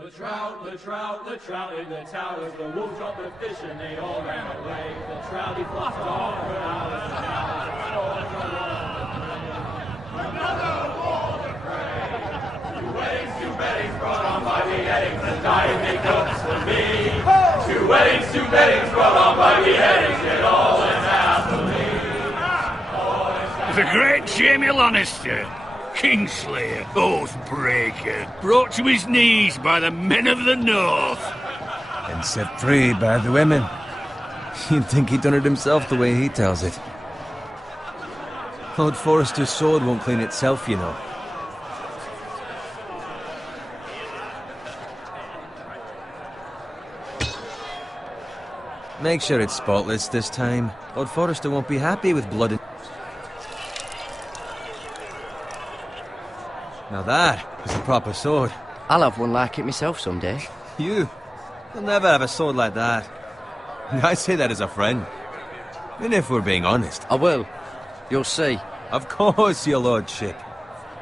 The trout in the towers, the wolves dropped the fish and they all ran away. The trout he fluffed off for hours and hours. Another war to pray. Two weddings brought on by beheadings, and dying they cooks for me. Two weddings brought on by beheadings, it all went happily. The great Jamie Lannister, Kingslayer, Oathbreaker, brought to his knees by the men of the North. And set free by the women. You'd think he'd done it himself the way he tells it. Lord Forrester's sword won't clean itself, you know. Make sure it's spotless this time. Lord Forrester won't be happy with blood and... Now that is a proper sword. I'll have one like it myself someday. You'll never have a sword like that. I say that as a friend. And if we're being honest. I will. You'll see. Of course, your lordship.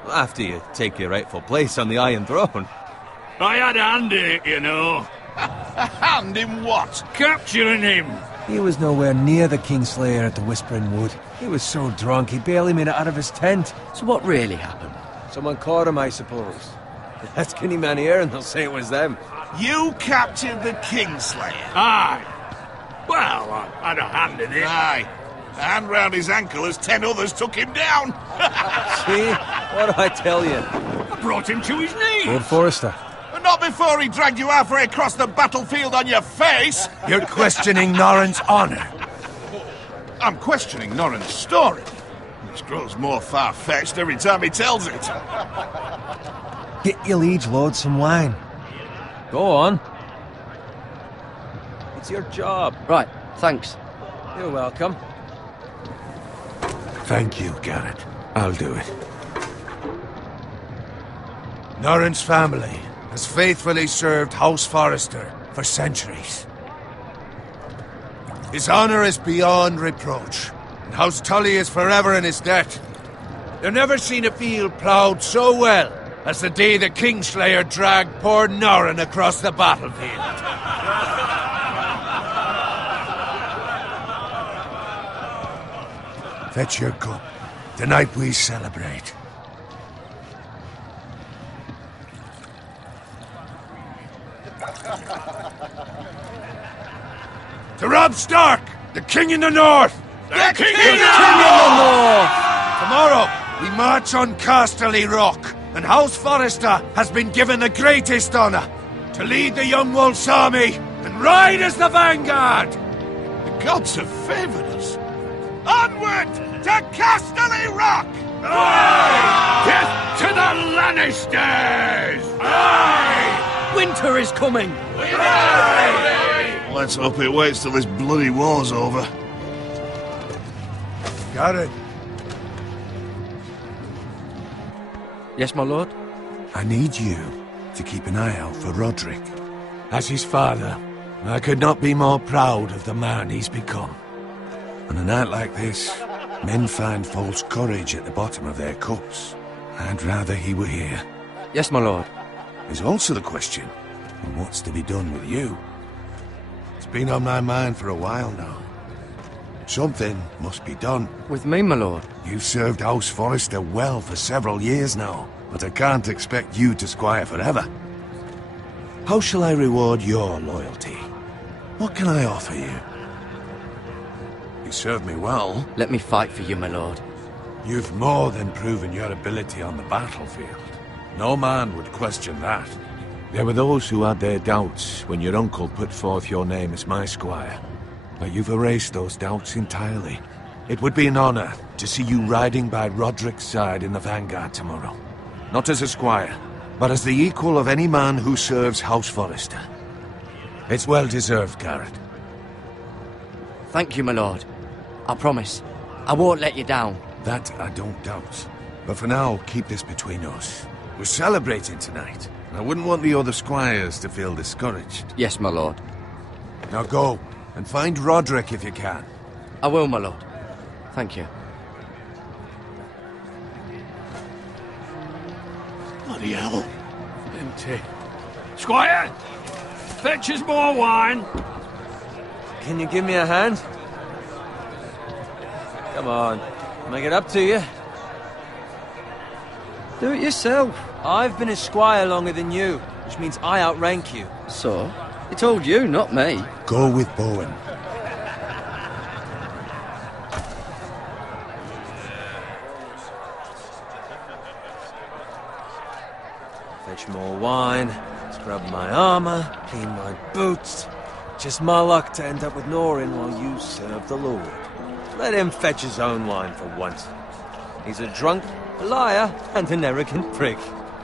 After you take your rightful place on the Iron Throne. I had a hand in it, you know. A hand in what? Capturing him. He was nowhere near the Kingslayer at the Whispering Wood. He was so drunk he barely made it out of his tent. So what really happened? Someone caught him, I suppose. Ask any man here and they'll say it was them. You captured the Kingslayer? Aye. Well, I had a hand in it. Aye. A hand round his ankle as 10 others took him down. See? What did I tell you? I brought him to his knees. Lord Forrester. But not before he dragged you halfway across the battlefield on your face. You're questioning Norrin's honor. I'm questioning Norrin's story. Which grows more far-fetched every time he tells it. Get your liege lord some wine. Go on. It's your job. Right, thanks. You're welcome. Thank you, Garrett. I'll do it. Norrin's family has faithfully served House Forrester for centuries. His honor is beyond reproach, and House Tully is forever in his debt. They've never seen a field ploughed so well as the day the Kingslayer dragged poor Norrin across the battlefield. Fetch your cup. Tonight we celebrate. To Robb Stark, the King in the North! The King in the North! Tomorrow, we march on Casterly Rock, and House Forrester has been given the greatest honor to lead the Young Wolf's army and ride as the vanguard! The gods have favored us. Onward to Casterly Rock! Aye! Death to the Lannisters! Aye! Winter is coming! Aye! Let's hope it waits till this bloody war's over. Garrett, Yes, my lord? I need you to keep an eye out for Roderick. As his father, I could not be more proud of the man he's become. On a night like this, men find false courage at the bottom of their cups. I'd rather he were here. Yes, my lord. There's also the question of what's to be done with you. It's been on my mind for a while now. Something must be done. With me, my lord? You've served House Forrester well for several years now, but I can't expect you to squire forever. How shall I reward your loyalty? What can I offer you? You served me well. Let me fight for you, my lord. You've more than proven your ability on the battlefield. No man would question that. There were those who had their doubts when your uncle put forth your name as my squire. But you've erased those doubts entirely. It would be an honor to see you riding by Roderick's side in the vanguard tomorrow. Not as a squire, but as the equal of any man who serves House Forrester. It's well deserved, Garrett. Thank you, my lord. I promise. I won't let you down. That I don't doubt. But for now, keep this between us. We're celebrating tonight. I wouldn't want the other squires to feel discouraged. Yes, my lord. Now go, and find Roderick if you can. I will, my lord. Thank you. Bloody hell. Empty. Squire, fetch us more wine. Can you give me a hand? Come on, make it up to you. Do it yourself. I've been a squire longer than you, which means I outrank you. So? He told you, not me. Go with Bowen. Fetch more wine, scrub my armor, clean my boots. Just my luck to end up with Norin while you serve the Lord. Let him fetch his own wine for once. He's a drunk, a liar, and an arrogant prick.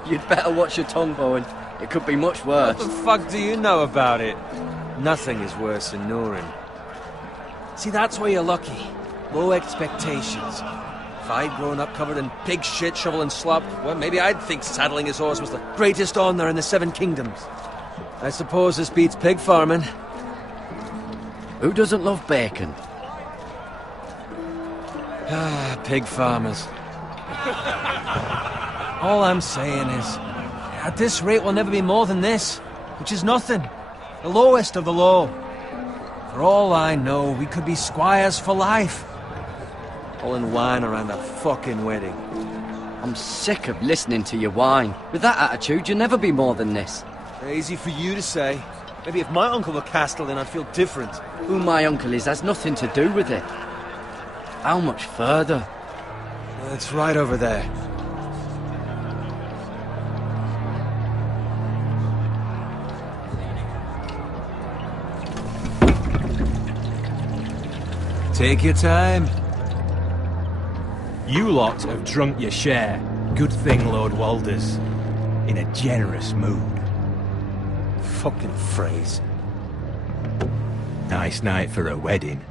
You'd better watch your tongue, Bowen. It could be much worse. What the fuck do you know about it? Nothing is worse than Norin. See, that's where you're lucky. Low expectations. If I'd grown up covered in pig shit, shovel and slop, well, maybe I'd think saddling his horse was the greatest honor in the Seven Kingdoms. I suppose this beats pig farming. Who doesn't love bacon? Ah, pig farmers. All I'm saying is, at this rate we'll never be more than this, which is nothing. The lowest of the low. For all I know, we could be squires for life. Pulling wine around a fucking wedding. I'm sick of listening to your whine. With that attitude, you'll never be more than this. Easy for you to say. Maybe if my uncle were Castellan, I'd feel different. Who my uncle is has nothing to do with it. How much further? It's right over there. Take your time. You lot have drunk your share. Good thing Lord Walder's in a generous mood. Fucking phrase. Nice night for a wedding.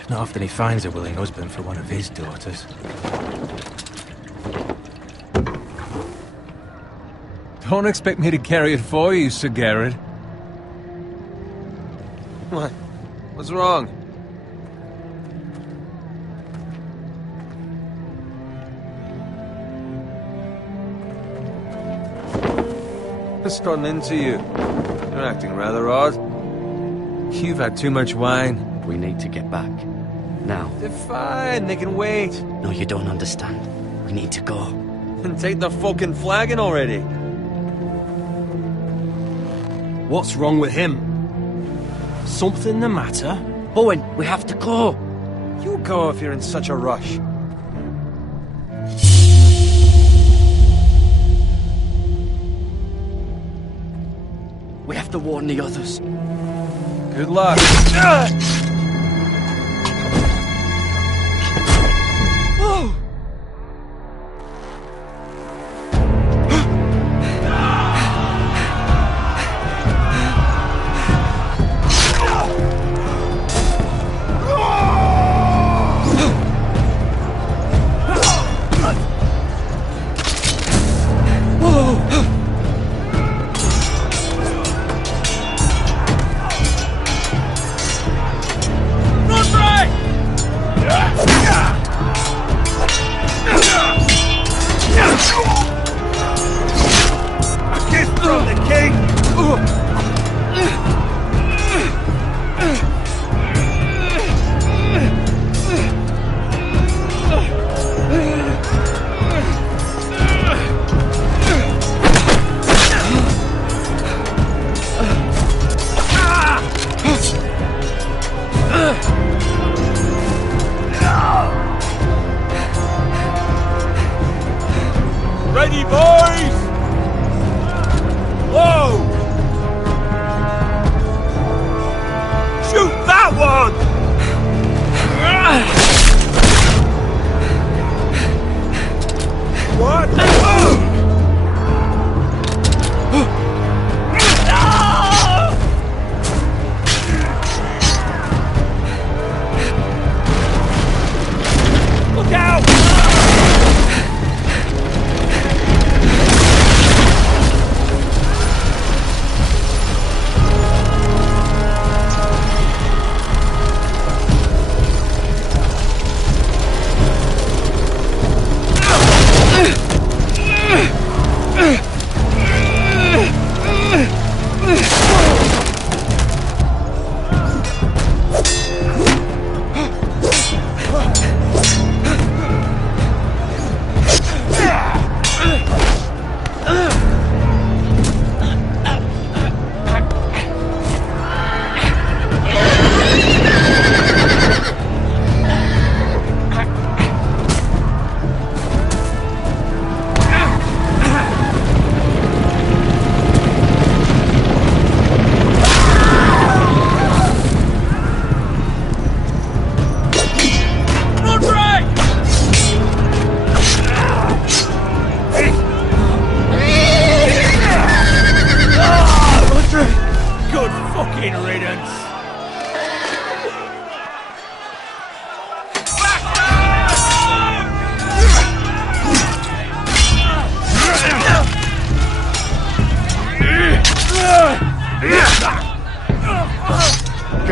It's not often he finds a willing husband for one of his daughters. Don't expect me to carry it for you, Sir Garrett. What? What's wrong? What's gotten into you? You're acting rather odd. You've had too much wine. We need to get back. Now. They're fine, they can wait. No, you don't understand. We need to go. And take the fucking flagon already. What's wrong with him? Something the matter? Bowen, we have to go. You go if you're in such a rush. We have to warn the others. Good luck. Whoa!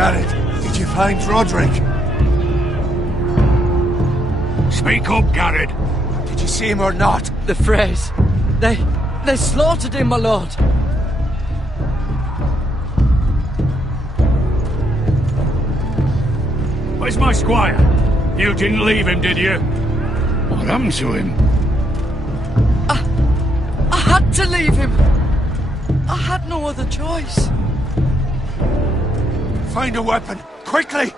Garrett, did you find Roderick? Speak up, Garrett. Did you see him or not? The Freys. They slaughtered him, my lord. Where's my squire? You didn't leave him, did you? What happened to him? I had to leave him. I had no other choice. Find a weapon, quickly!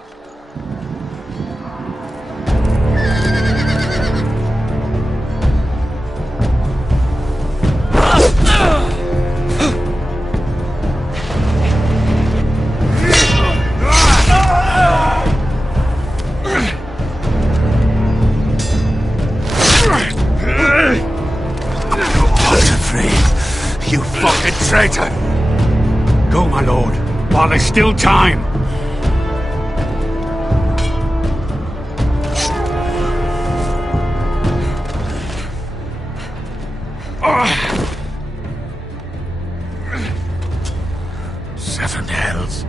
You fucking traitor! Go, my lord, while there's still time. Seven hells.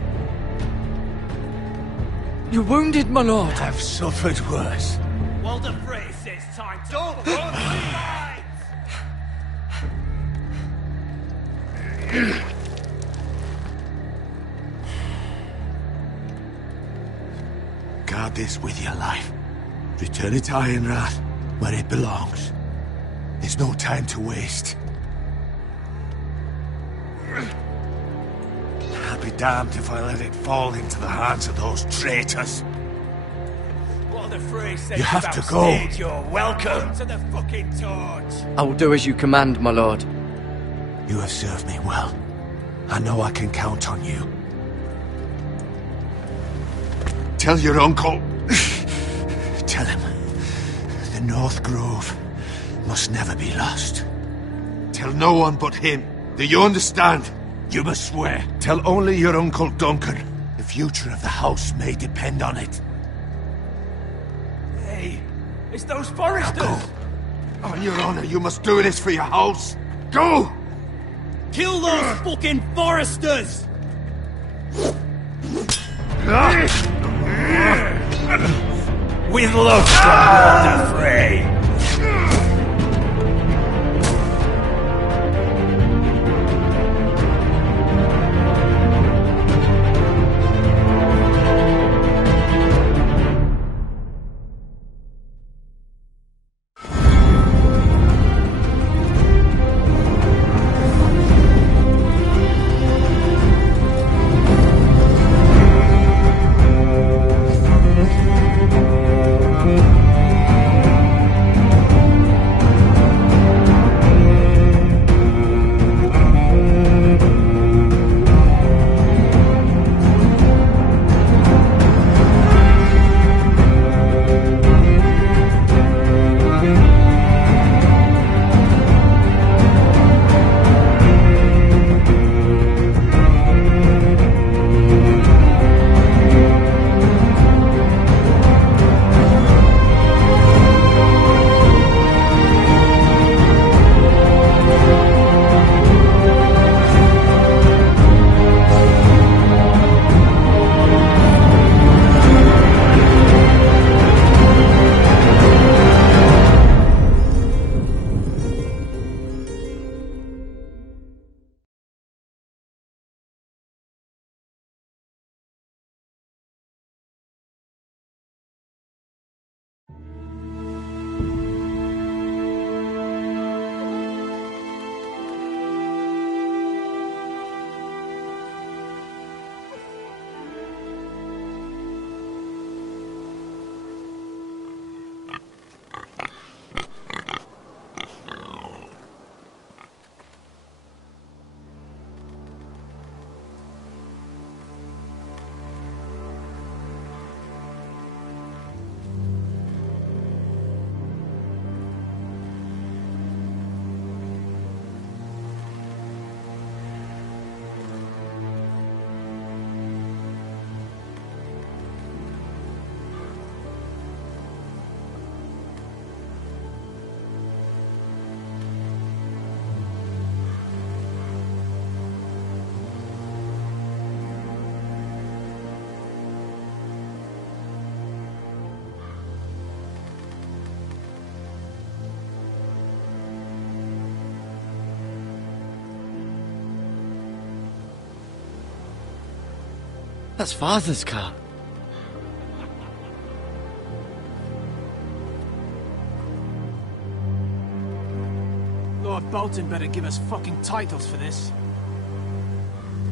You're wounded, my lord. I've suffered worse. Walder Frey says time to... Don't run, Guard this with your life. Return it to Ironrath, where it belongs. There's no time to waste. I'll be damned if I let it fall into the hands of those traitors. Walder Frey says You have to go. You're welcome to the fucking torch. I will do as you command, my lord. You have served me well. I know I can count on you. Tell your uncle... Tell him... the North Grove must never be lost. Tell no one but him. Do you understand? You must swear. Tell only your Uncle Duncan. The future of the house may depend on it. Hey, it's those foresters. Now go. On your honor, you must do this for your house. Go! Kill those fucking foresters! With love from Walder Frey. That's Father's car. Lord Bolton better give us fucking titles for this.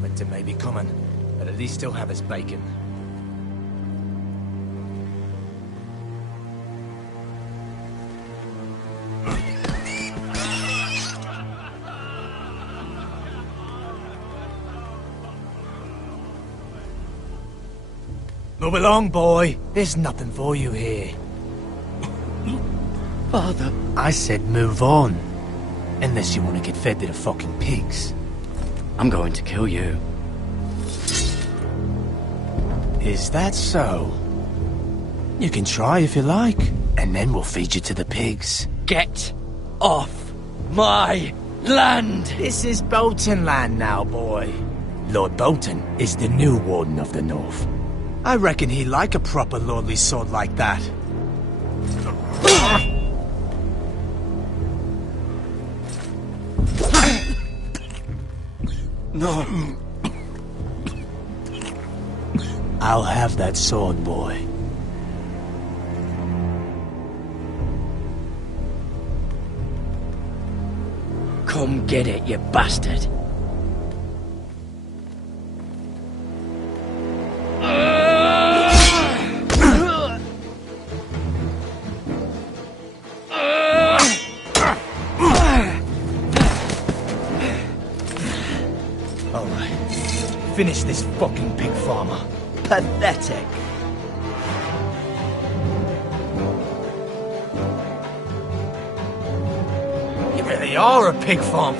Winter may be coming, but at least he'll have his bacon. Move along, boy. There's nothing for you here. Father. I said move on. Unless you want to get fed to the fucking pigs. I'm going to kill you. Is that so? You can try if you like, and then we'll feed you to the pigs. Get off my land! This is Bolton land now, boy. Lord Bolton is the new Warden of the North. I reckon he'd like a proper lordly sword like that. No. I'll have that sword, boy. Come get it, you bastard. Finish this fucking pig farmer. Pathetic. You really are a pig farm.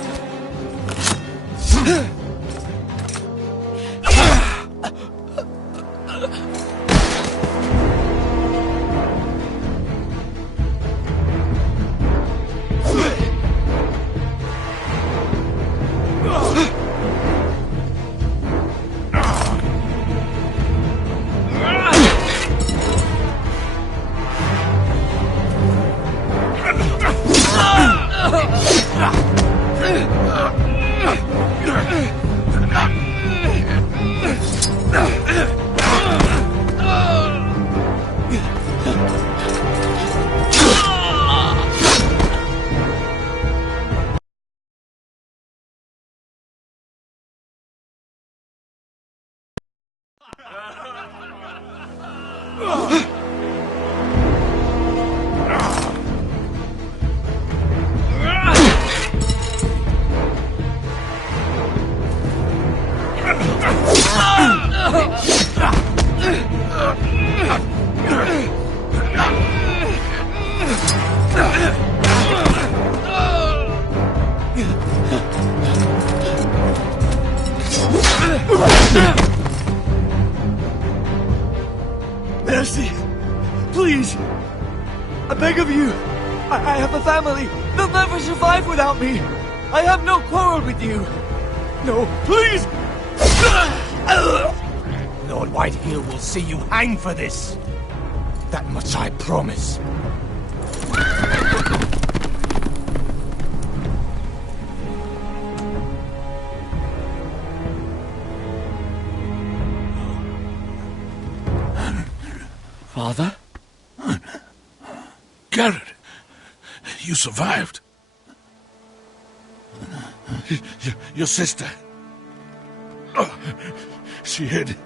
Mercy! Please! I beg of you! I have a family! They'll never survive without me! I have no quarrel with you! No, please! Lord Whitehill will see you hang for this. That much I promise. Father? Garrett, you survived. Your sister. Oh, she hid.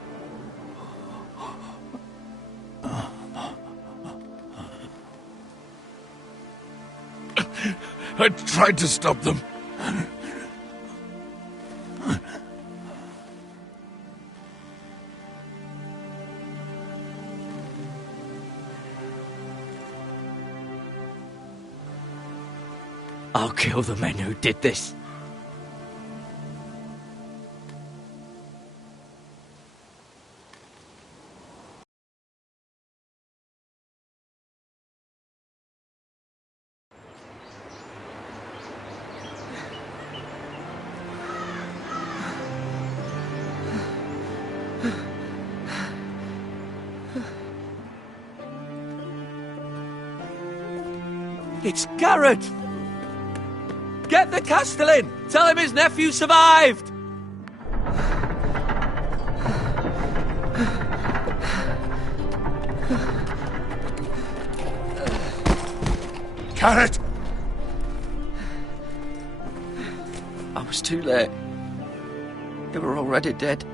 I tried to stop them. I'll kill the men who did this. It's Garrett! Get the Castellan! Tell him his nephew survived! Carrot! I was too late. They were already dead.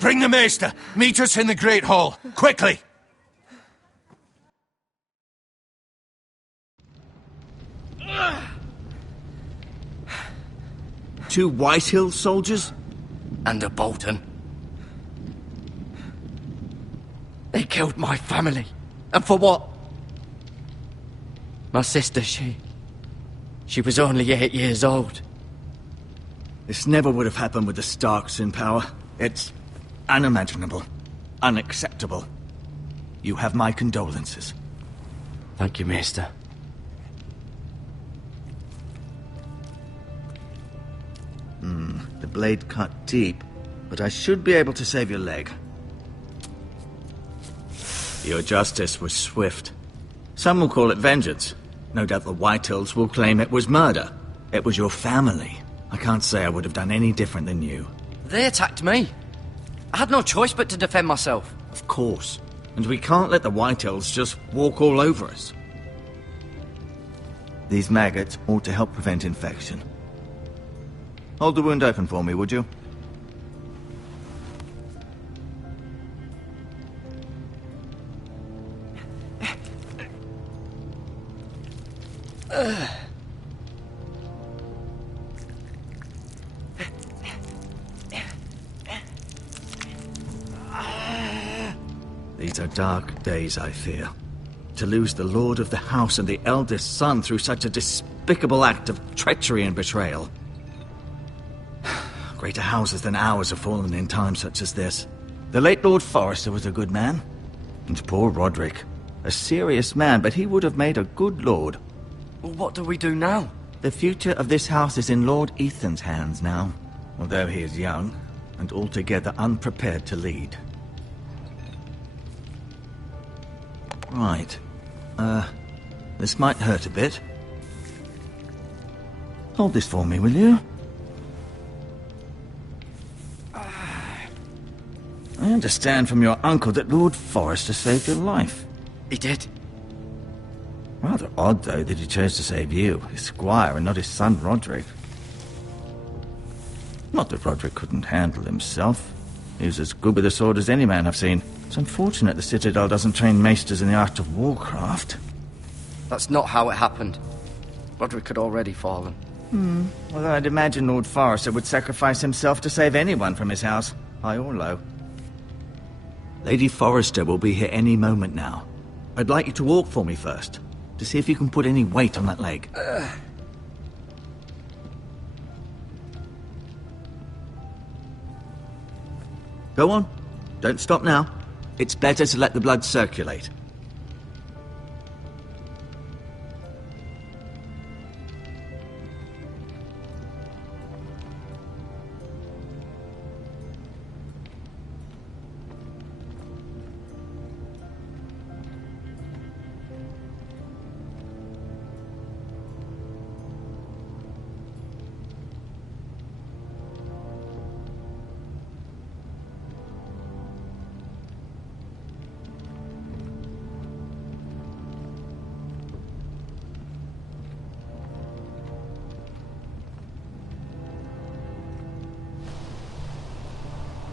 Bring the maester! Meet us in the Great Hall! Quickly! Two Whitehill soldiers? And a Bolton. They killed my family. And for what? My sister, she was only 8 years old. This never would have happened with the Starks in power. It's unimaginable. Unacceptable. You have my condolences. Thank you, Maester. The blade cut deep, but I should be able to save your leg. Your justice was swift. Some will call it vengeance. No doubt the Whitehills will claim it was murder. It was your family. I can't say I would have done any different than you. They attacked me. I had no choice but to defend myself. Of course. And we can't let the Whitehills just walk all over us. These maggots ought to help prevent infection. Hold the wound open for me, would you? These are dark days, I fear. To lose the lord of the house and the eldest son through such a despicable act of treachery and betrayal. Greater houses than ours have fallen in times such as this. The late Lord Forrester was a good man. And poor Roderick. A serious man, but he would have made a good lord. Well, what do we do now? The future of this house is in Lord Ethan's hands now. Although he is young, and altogether unprepared to lead. Right. This might hurt a bit. Hold this for me, will you? I understand from your uncle that Lord Forrester saved your life. He did. Rather odd, though, that he chose to save you, his squire, and not his son Roderick. Not that Roderick couldn't handle himself. He was as good with a sword as any man I've seen. It's unfortunate the Citadel doesn't train maesters in the art of warcraft. That's not how it happened. Roderick had already fallen. Although I'd imagine Lord Forrester would sacrifice himself to save anyone from his house, high or low. Lady Forrester will be here any moment now. I'd like you to walk for me first, to see if you can put any weight on that leg. Go on. Don't stop now. It's better to let the blood circulate.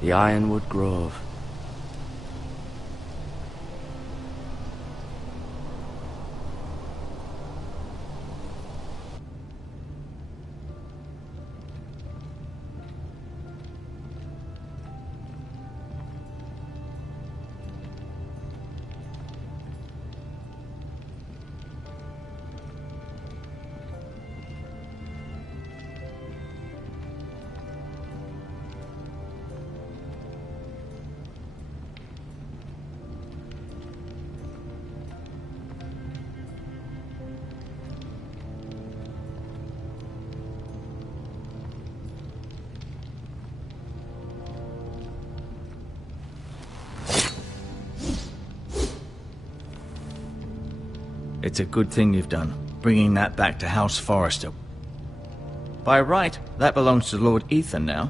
The Ironwood Grove. It's a good thing you've done, bringing that back to House Forrester. By right, that belongs to Lord Ethan now.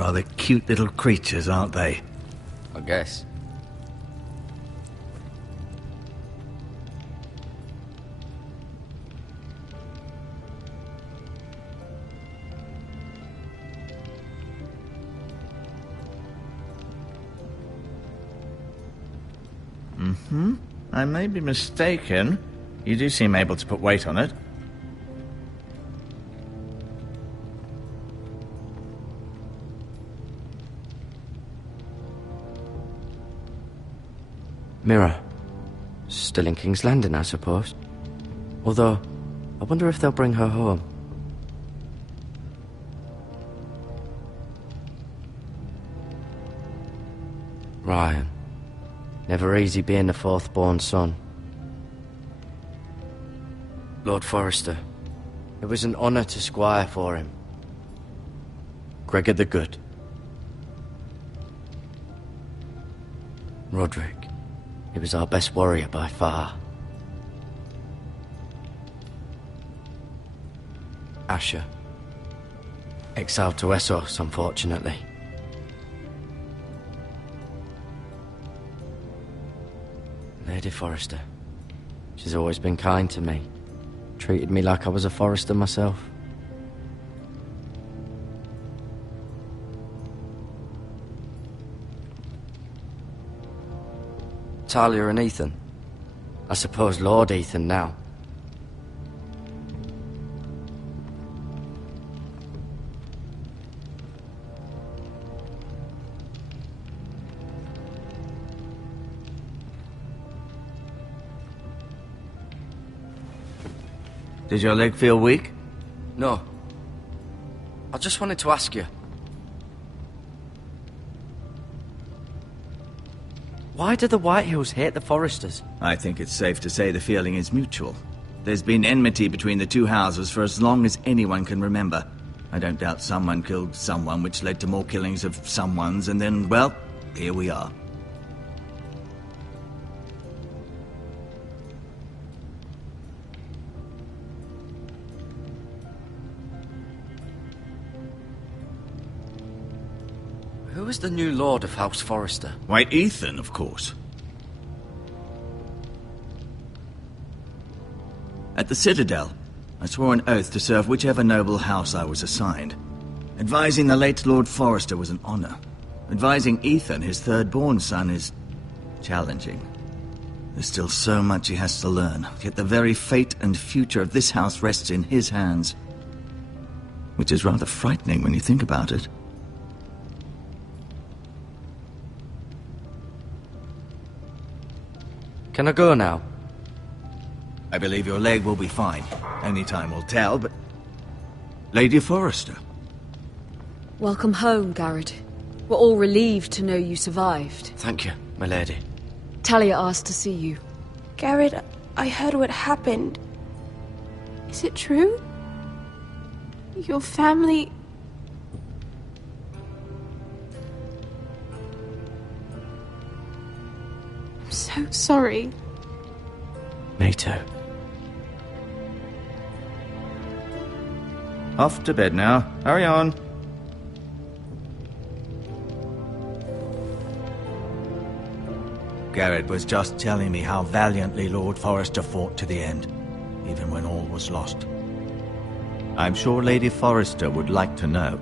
rather cute little creatures, aren't they? I guess. I may be mistaken. You do seem able to put weight on it. Mirror. Still in King's Landing, I suppose. Although, I wonder if they'll bring her home. Ryan. Never easy being the fourth-born son. Lord Forrester. It was an honour to squire for him. Gregor the Good. Roderick. He was our best warrior by far. Asher. Exiled to Essos, unfortunately. Lady Forrester. She's always been kind to me. Treated me like I was a Forrester myself. Talia and Ethan. I suppose Lord Ethan now. Did your leg feel weak? No. I just wanted to ask you. Why do the Whitehills hate the Forresters? I think it's safe to say the feeling is mutual. There's been enmity between the two houses for as long as anyone can remember. I don't doubt someone killed someone, which led to more killings of someones, and then, well, here we are. Who is the new Lord of House Forrester? Why, Ethan, of course. At the Citadel, I swore an oath to serve whichever noble house I was assigned. Advising the late Lord Forrester was an honor. Advising Ethan, his third-born son, is challenging. There's still so much he has to learn, yet the very fate and future of this house rests in his hands. Which is rather frightening when you think about it. Can I go now? I believe your leg will be fine. Only time will tell, but... Lady Forrester. Welcome home, Garrett. We're all relieved to know you survived. Thank you, my lady. Talia asked to see you. Garrett, I heard what happened. Is it true? Your family... I'm so sorry. Me too. Off to bed now. Hurry on. Garrett was just telling me how valiantly Lord Forrester fought to the end, even when all was lost. I'm sure Lady Forrester would like to know.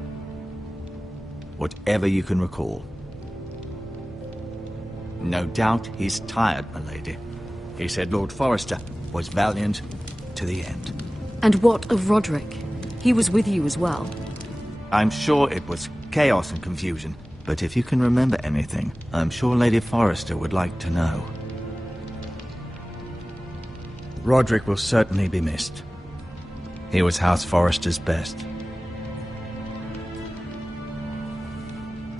Whatever you can recall. No doubt he's tired, my lady. He said Lord Forrester was valiant to the end. And what of Roderick? He was with you as well. I'm sure it was chaos and confusion, but if you can remember anything, I'm sure Lady Forrester would like to know. Roderick will certainly be missed. He was House Forrester's best.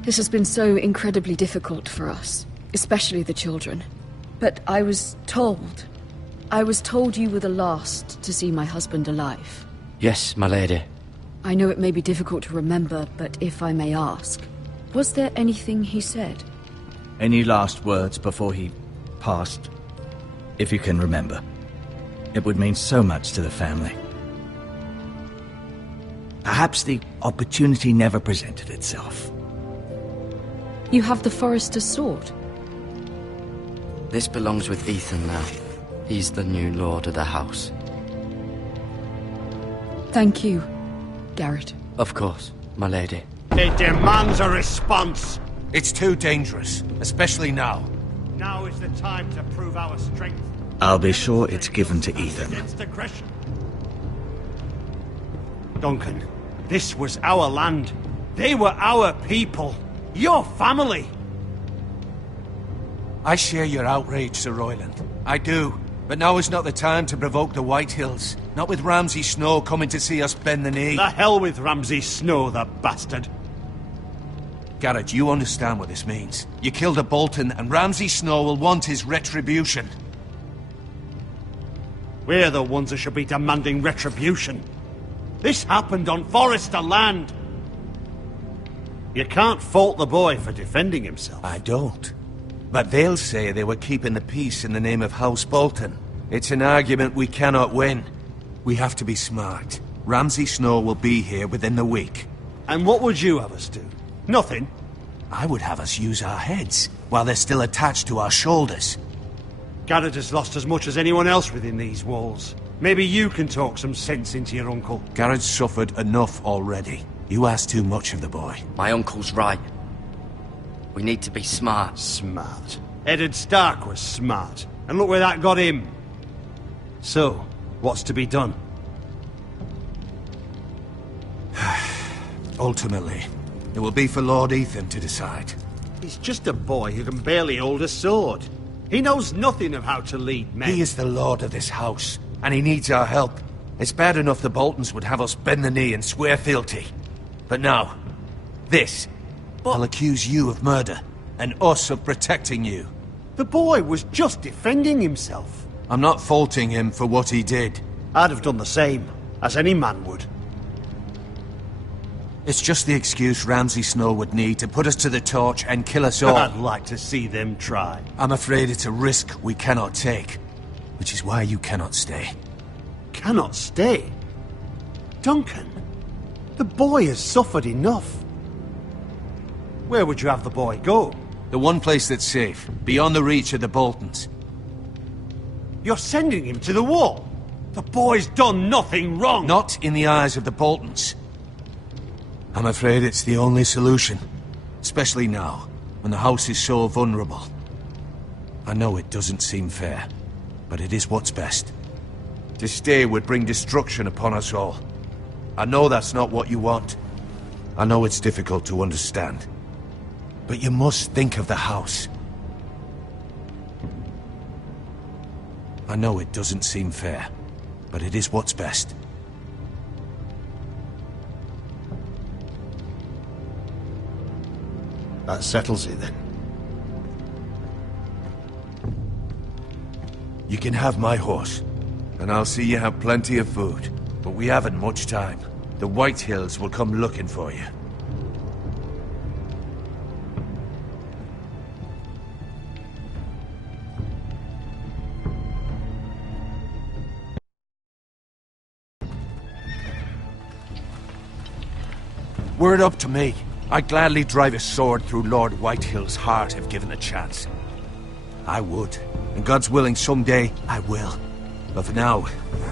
This has been so incredibly difficult for us, especially the children. But I was told you were the last to see my husband alive. Yes, my lady. I know it may be difficult to remember, but if I may ask, was there anything he said? Any last words before he passed? If you can remember. It would mean so much to the family. Perhaps the opportunity never presented itself. You have the Forester's sword. This belongs with Ethan now. He's the new lord of the house. Thank you, Garrett. Of course, my lady. It demands a response. It's too dangerous, especially now. Now is the time to prove our strength. I'll be sure it's given to Ethan. Against aggression. Duncan, this was our land. They were our people. Your family. I share your outrage, Sir Royland. I do. But now is not the time to provoke the White Hills. Not with Ramsay Snow coming to see us bend the knee. The hell with Ramsay Snow, the bastard. Garrett, you understand what this means. You killed a Bolton, and Ramsay Snow will want his retribution. We're the ones that should be demanding retribution. This happened on Forester land. You can't fault the boy for defending himself. I don't. But they'll say they were keeping the peace in the name of House Bolton. It's an argument we cannot win. We have to be smart. Ramsay Snow will be here within the week. And what would you have us do? Nothing. I would have us use our heads, while they're still attached to our shoulders. Garrett has lost as much as anyone else within these walls. Maybe you can talk some sense into your uncle. Garrett's suffered enough already. You ask too much of the boy. My uncle's right. We need to be smart. Smart. Eddard Stark was smart. And look where that got him. So, what's to be done? Ultimately, it will be for Lord Ethan to decide. He's just a boy who can barely hold a sword. He knows nothing of how to lead men. He is the lord of this house, and he needs our help. It's bad enough the Boltons would have us bend the knee and swear fealty. But now, this. I'll accuse you of murder, and us of protecting you. The boy was just defending himself. I'm not faulting him for what he did. I'd have done the same, as any man would. It's just the excuse Ramsay Snow would need to put us to the torch and kill us all. I'd like to see them try. I'm afraid it's a risk we cannot take, which is why you cannot stay. Cannot stay? Duncan, the boy has suffered enough. Where would you have the boy go? The one place that's safe, beyond the reach of the Boltons. You're sending him to the wall? The boy's done nothing wrong! Not in the eyes of the Boltons. I'm afraid it's the only solution. Especially now, when the house is so vulnerable. I know it doesn't seem fair, but it is what's best. To stay would bring destruction upon us all. I know that's not what you want. I know it's difficult to understand. But you must think of the house. I know it doesn't seem fair, but it is what's best. That settles it then. You can have my horse, and I'll see you have plenty of food. But we haven't much time. The White Hills will come looking for you. Were it up to me, I'd gladly drive a sword through Lord Whitehill's heart if given the chance. I would. And God's willing, someday I will. But for now,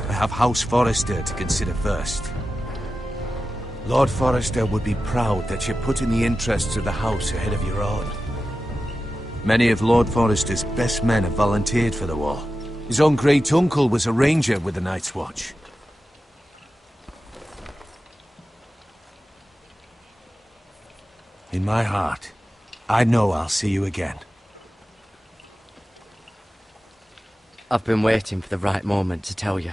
I have House Forester to consider first. Lord Forester would be proud that you're putting the interests of the house ahead of your own. Many of Lord Forester's best men have volunteered for the war. His own great-uncle was a ranger with the Night's Watch. In my heart, I know I'll see you again. I've been waiting for the right moment to tell you.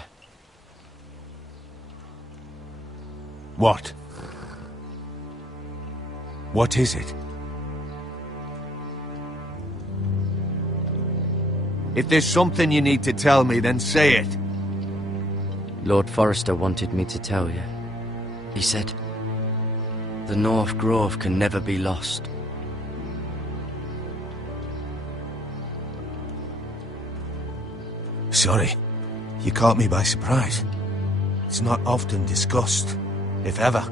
What? What is it? If there's something you need to tell me, then say it. Lord Forester wanted me to tell you. He said, the North Grove can never be lost. Sorry. You caught me by surprise. It's not often discussed, if ever.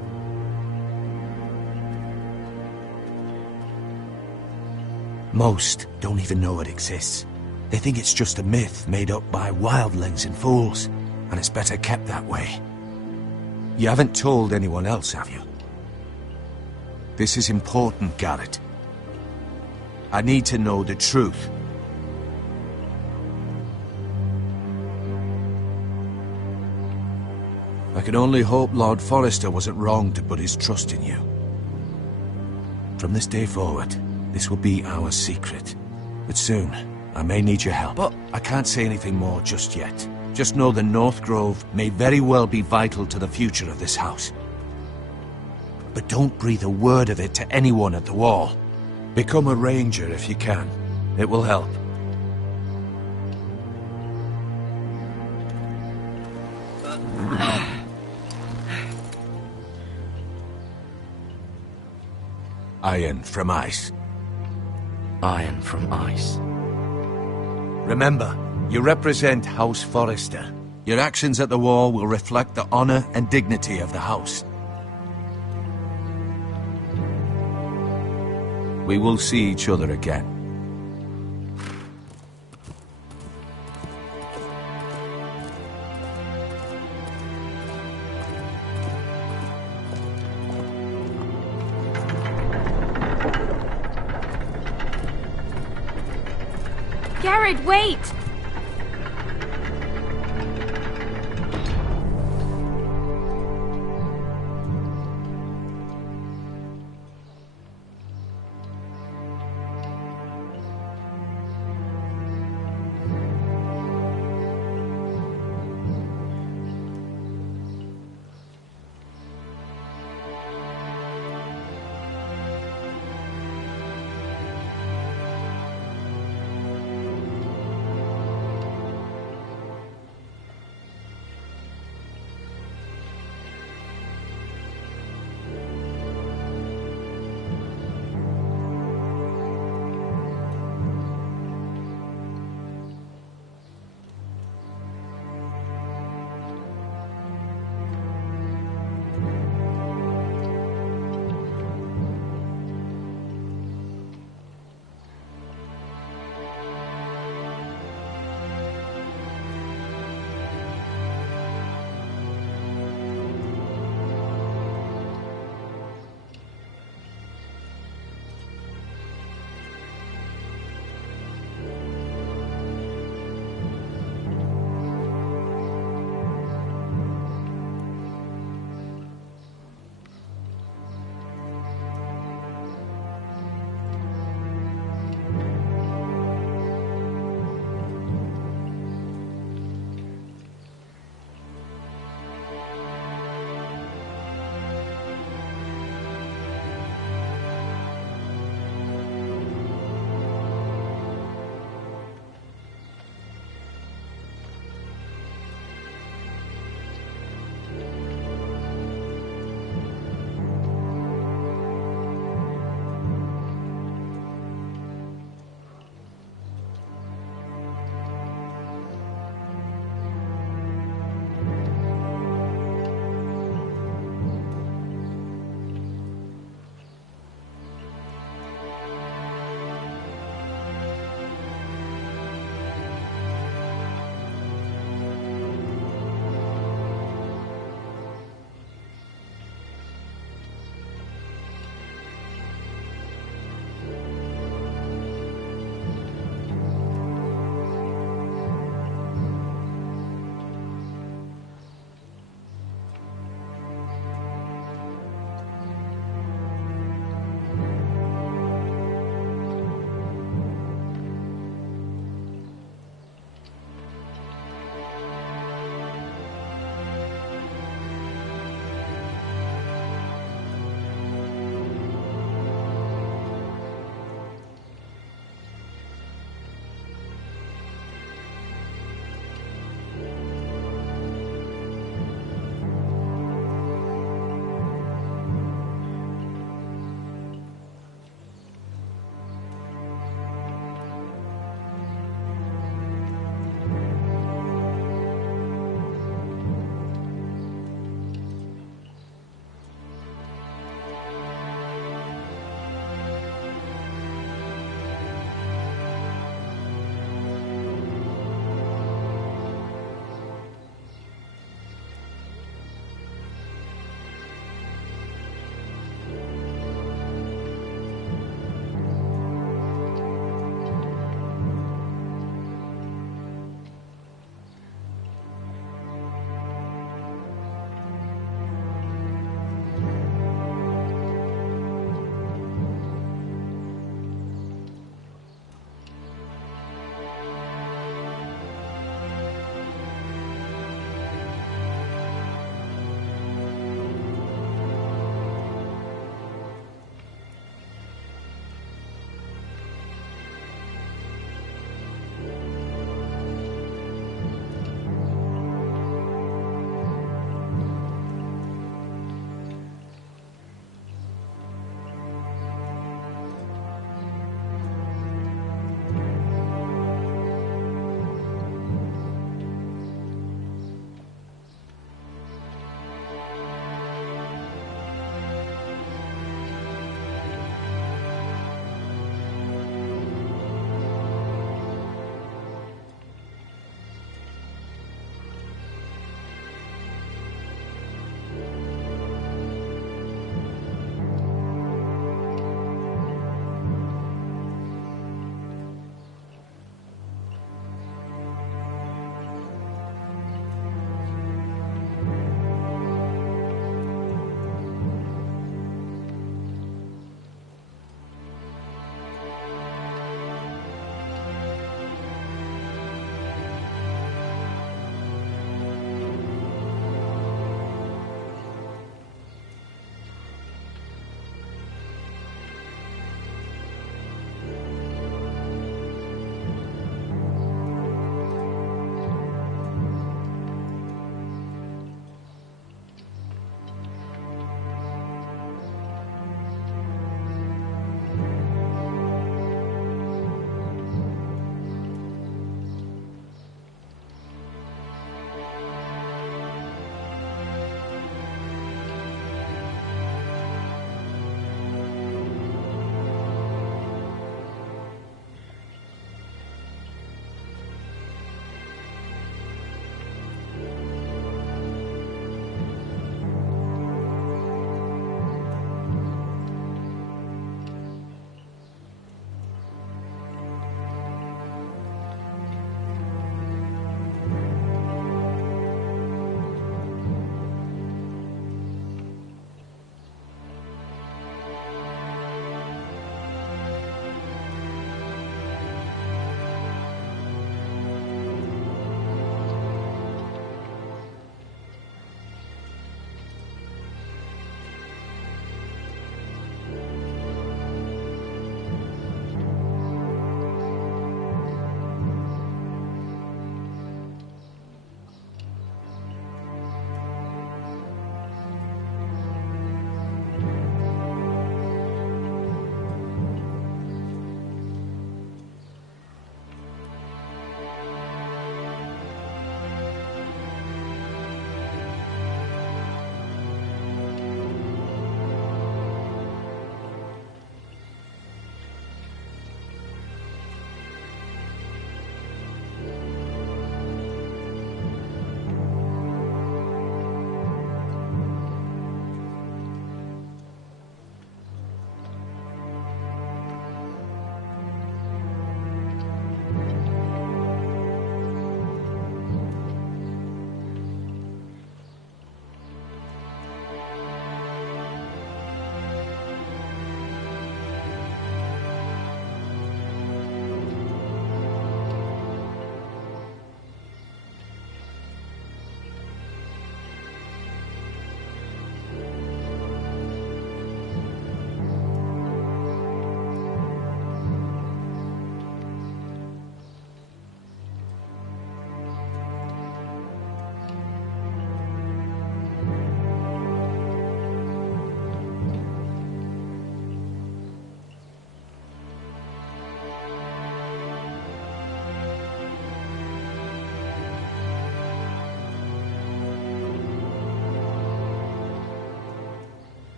Most don't even know it exists. They think it's just a myth made up by wildlings and fools, and it's better kept that way. You haven't told anyone else, have you? This is important, Garrett. I need to know the truth. I can only hope Lord Forrester wasn't wrong to put his trust in you. From this day forward, this will be our secret. But soon, I may need your help. But I can't say anything more just yet. Just know the North Grove may very well be vital to the future of this house. But don't breathe a word of it to anyone at the Wall. Become a ranger if you can. It will help. Iron from ice. Iron from ice. Remember, you represent House Forrester. Your actions at the Wall will reflect the honor and dignity of the house. We will see each other again. Garrett, wait!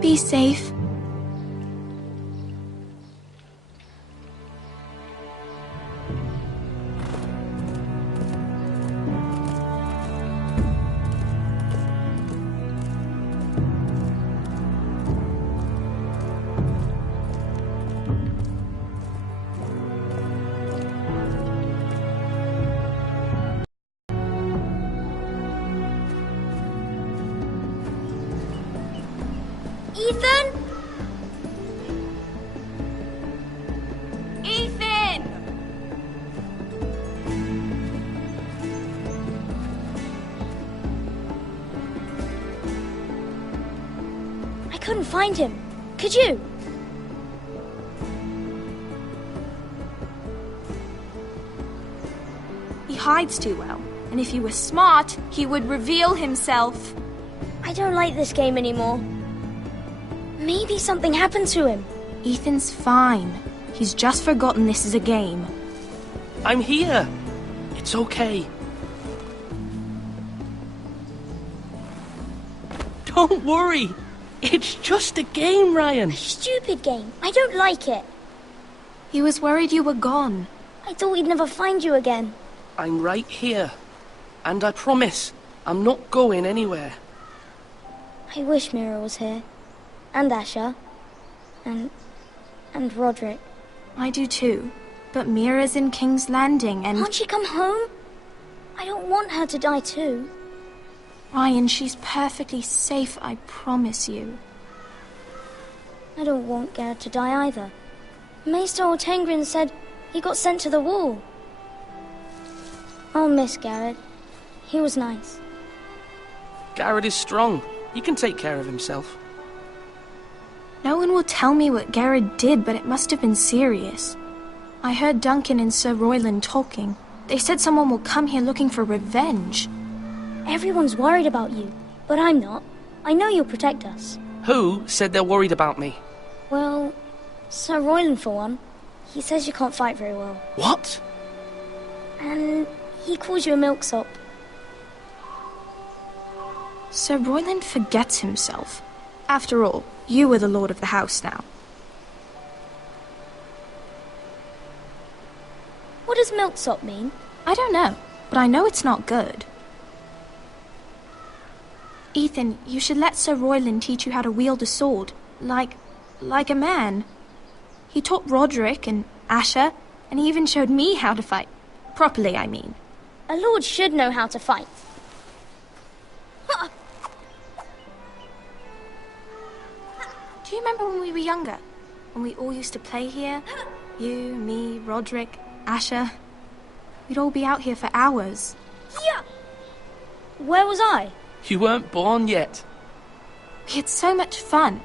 Be safe. Ethan? Ethan! I couldn't find him. Could you? He hides too well, and if he were smart, he would reveal himself. I don't like this game anymore. Maybe something happened to him. Ethan's fine. He's just forgotten this is a game. I'm here. It's okay. Don't worry. It's just a game, Ryan. A stupid game. I don't like it. He was worried you were gone. I thought we'd never find you again. I'm right here. And I promise, I'm not going anywhere. I wish Mira was here. And Asher. And Roderick. I do too. But Mira's in King's Landing and... Can't she come home? I don't want her to die too. Ryan, she's perfectly safe, I promise you. I don't want Garrett to die either. Maester Ortengrin said he got sent to the wall. I'll miss Garrett. He was nice. Garrett is strong. He can take care of himself. No one will tell me what Garrett did, but it must have been serious. I heard Duncan and Sir Royland talking. They said someone will come here looking for revenge. Everyone's worried about you, but I'm not. I know you'll protect us. Who said they're worried about me? Well, Sir Royland for one. He says you can't fight very well. What? And he calls you a milksop. Sir Royland forgets himself. After all, you are the lord of the house now. What does milksop mean? I don't know, but I know it's not good. Ethan, you should let Sir Royland teach you how to wield a sword, like a man. He taught Roderick and Asher, and he even showed me how to fight. Properly, I mean. A lord should know how to fight. Do you remember when we were younger? When we all used to play here? You, me, Roderick, Asher. We'd all be out here for hours. Yeah! Where was I? You weren't born yet. We had so much fun.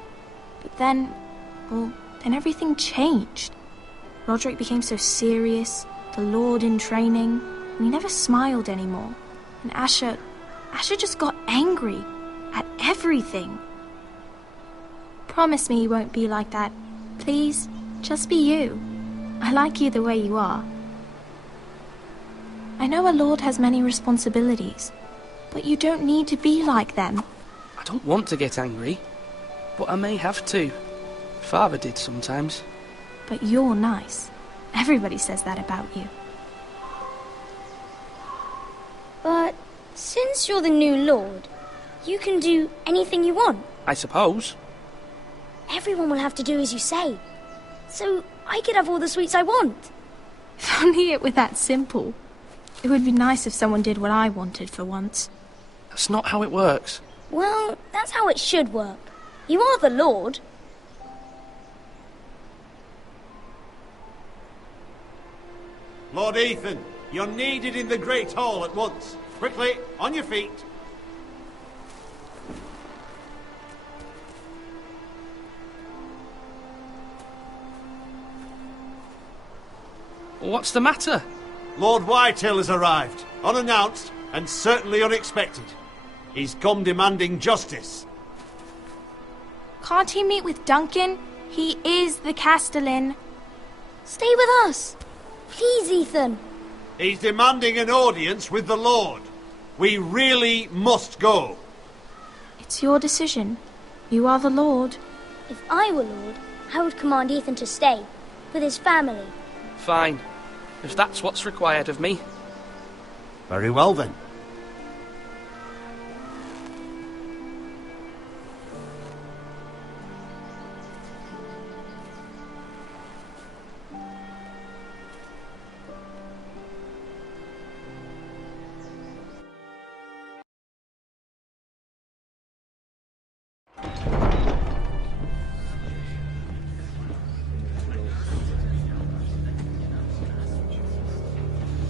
But then everything changed. Roderick became so serious, the lord in training, and he never smiled anymore. And Asher just got angry at everything. Promise me you won't be like that. Please, just be you. I like you the way you are. I know a lord has many responsibilities, but you don't need to be like them. I don't want to get angry, but I may have to. Father did sometimes. But you're nice. Everybody says that about you. But since you're the new lord, you can do anything you want. I suppose. Everyone will have to do as you say. So I could have all the sweets I want. If only it were that simple. It would be nice if someone did what I wanted for once. That's not how it works. Well, that's how it should work. You are the lord. Lord Ethan, you're needed in the Great Hall at once. Quickly, on your feet. What's the matter? Lord Whitetail has arrived, unannounced and certainly unexpected. He's come demanding justice. Can't he meet with Duncan? He is the Castellan. Stay with us. Please, Ethan. He's demanding an audience with the Lord. We really must go. It's your decision. You are the Lord. If I were Lord, I would command Ethan to stay, with his family. Fine. If that's what's required of me. Very well then.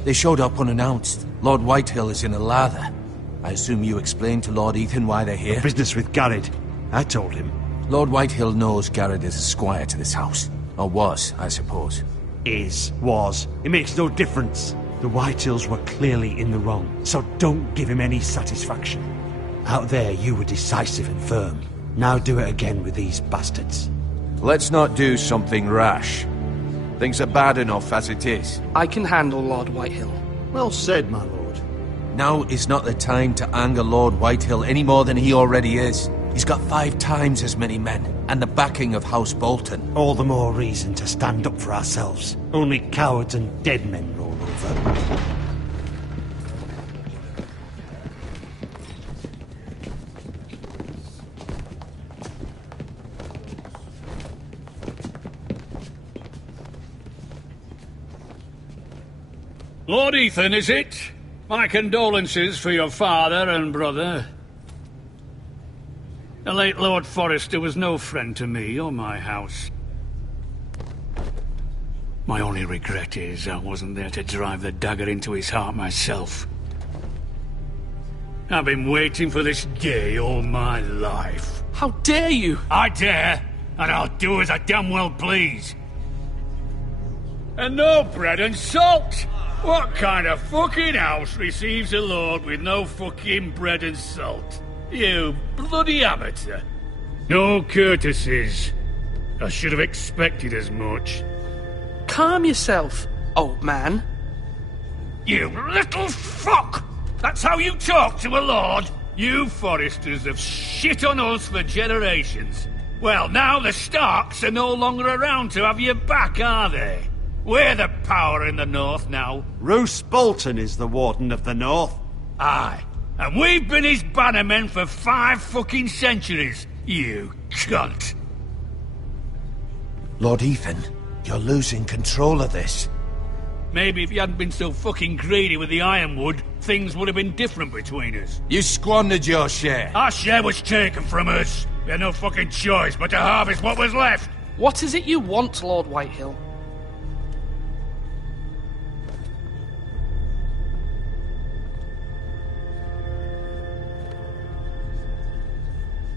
They showed up unannounced. Lord Whitehill is in a lather. I assume you explained to Lord Ethan why they're here? The business with Garrett. I told him. Lord Whitehill knows Garrett is a squire to this house. Or was, I suppose. Was. It makes no difference. The Whitehills were clearly in the wrong, so don't give him any satisfaction. Out there, you were decisive and firm. Now do it again with these bastards. Let's not do something rash. Things are bad enough as it is. I can handle Lord Whitehill. Well said, my lord. Now is not the time to anger Lord Whitehill any more than he already is. He's got 5 times as many men, and the backing of House Bolton. All the more reason to stand up for ourselves. Only cowards and dead men roll over. Lord Ethan, is it? My condolences for your father and brother. The late Lord Forrester was no friend to me or my house. My only regret is I wasn't there to drive the dagger into his heart myself. I've been waiting for this day all my life. How dare you? I dare, and I'll do as I damn well please. And no bread and salt! What kind of fucking house receives a lord with no fucking bread and salt? You bloody amateur. No courtesies. I should have expected as much. Calm yourself, old man. You little fuck! That's how you talk to a lord? You Forresters have shit on us for generations. Well, now the Starks are no longer around to have your back, are they? We're the power in the north now. Roose Bolton is the Warden of the North. Aye. And we've been his bannermen for 5 fucking centuries, you cunt. Lord Ethan, you're losing control of this. Maybe if you hadn't been so fucking greedy with the ironwood, things would have been different between us. You squandered your share. Our share was taken from us. We had no fucking choice but to harvest what was left. What is it you want, Lord Whitehill?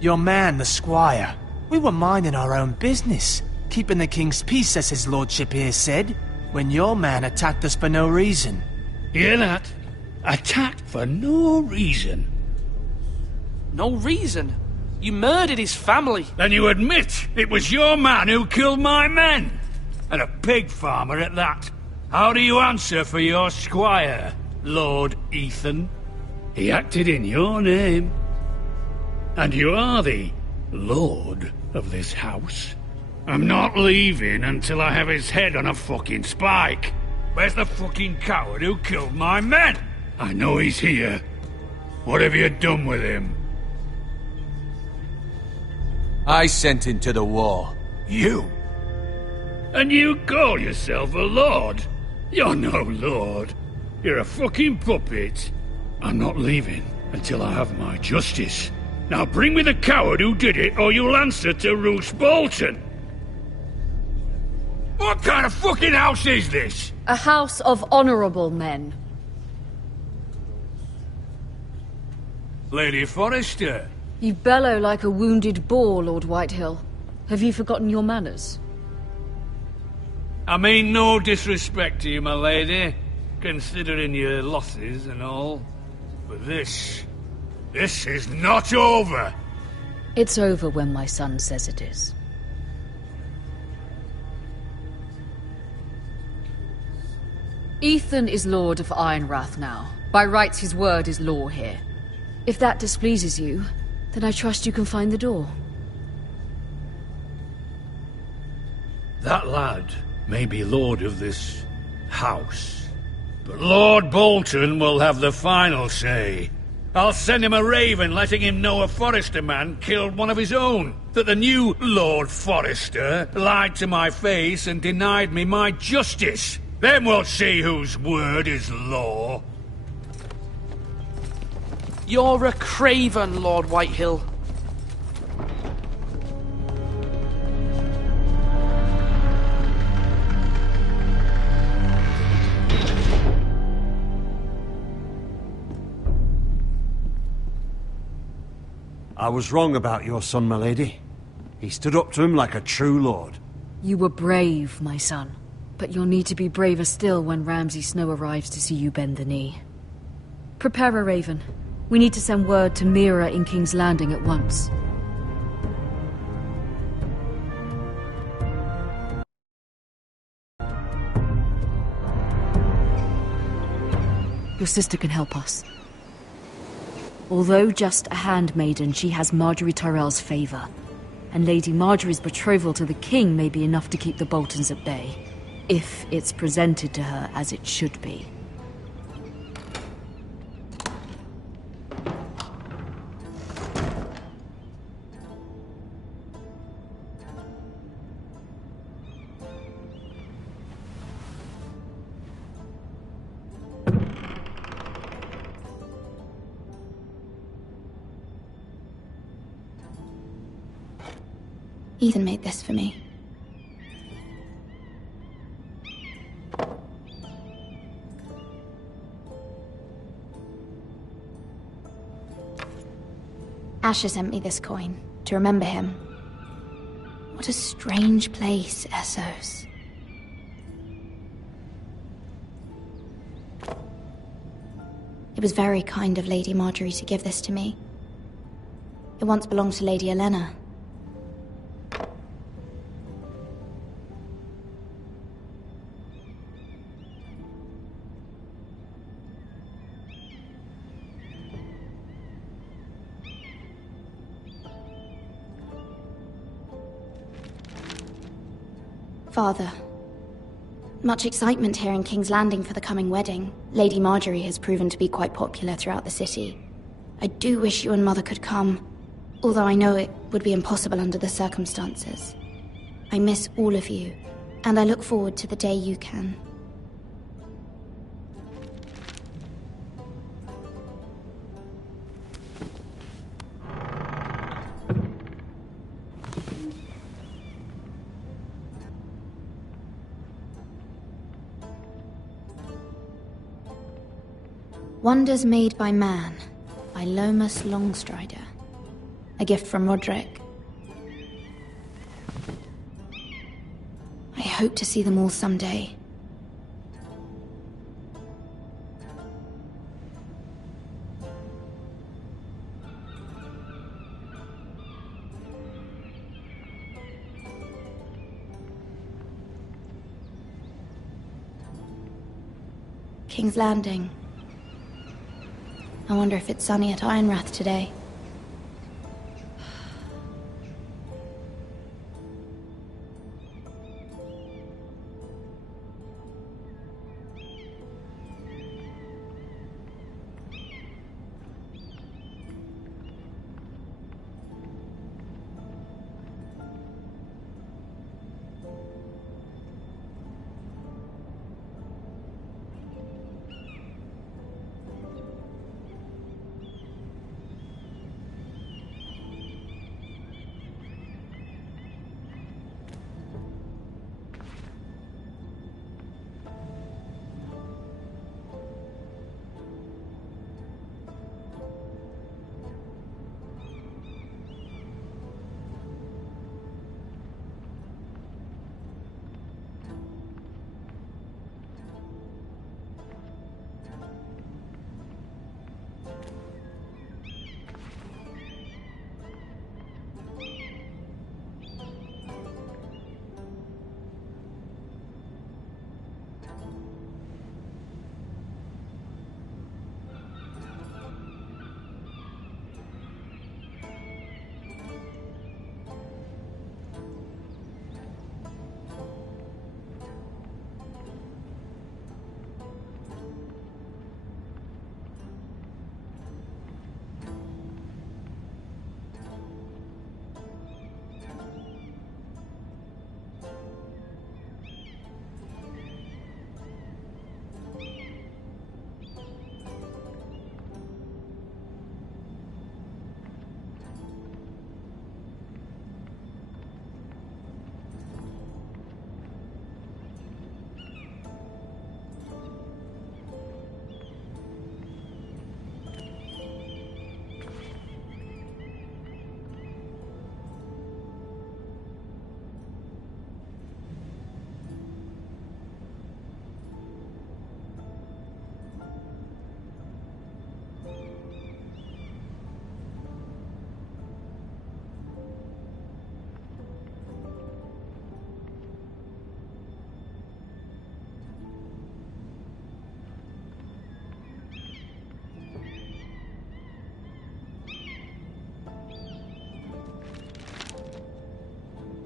Your man, the squire. We were minding our own business, keeping the king's peace, as his lordship here said, when your man attacked us for no reason. Hear that? Attacked for no reason. No reason? You murdered his family. Then you admit it was your man who killed my men. And a pig farmer at that. How do you answer for your squire, Lord Ethan? He acted in your name. And you are the lord of this house. I'm not leaving until I have his head on a fucking spike. Where's the fucking coward who killed my men? I know he's here. What have you done with him? I sent him to the war. You? And you call yourself a lord? You're no lord. You're a fucking puppet. I'm not leaving until I have my justice. Now bring me the coward who did it, or you'll answer to Roose Bolton. What kind of fucking house is this? A house of honorable men. Lady Forrester. You bellow like a wounded boar, Lord Whitehill. Have you forgotten your manners? I mean no disrespect to you, my lady, considering your losses and all. But this is not over. It's over when my son says it is. Ethan is Lord of Ironrath now. By rights, his word is law here. If that displeases you, then I trust you can find the door. That lad may be lord of this house, but Lord Bolton will have the final say. I'll send him a raven letting him know a Forrester man killed one of his own, that the new Lord Forrester lied to my face and denied me my justice. Then we'll see whose word is law. You're a craven, Lord Whitehill. I was wrong about your son, my lady. He stood up to him like a true lord. You were brave, my son. But you'll need to be braver still when Ramsay Snow arrives to see you bend the knee. Prepare a raven. We need to send word to Mira in King's Landing at once. Your sister can help us. Although just a handmaiden, she has Marjorie Tyrell's favor. And Lady Marjorie's betrothal to the king may be enough to keep the Boltons at bay. If it's presented to her as it should be. Ethan made this for me. Asher sent me this coin to remember him. What a strange place, Essos. It was very kind of Lady Marjorie to give this to me. It once belonged to Lady Elena. Father, much excitement here in King's Landing for the coming wedding. Lady Marjorie has proven to be quite popular throughout the city. I do wish you and Mother could come, although I know it would be impossible under the circumstances. I miss all of you, and I look forward to the day you can. Wonders Made by Man, by Lomas Longstrider. A gift from Roderick. I hope to see them all someday. King's Landing. I wonder if it's sunny at Ironrath today.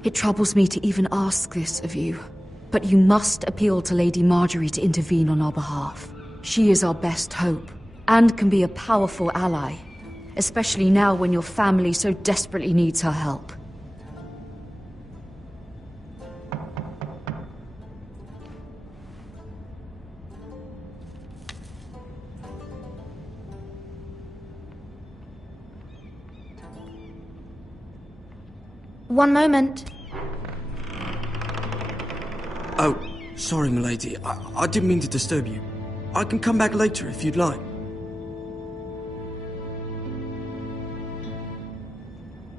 It troubles me to even ask this of you, but you must appeal to Lady Marjorie to intervene on our behalf. She is our best hope, and can be a powerful ally, especially now when your family so desperately needs her help. One moment. Oh, sorry, milady. I didn't mean to disturb you. I can come back later if you'd like.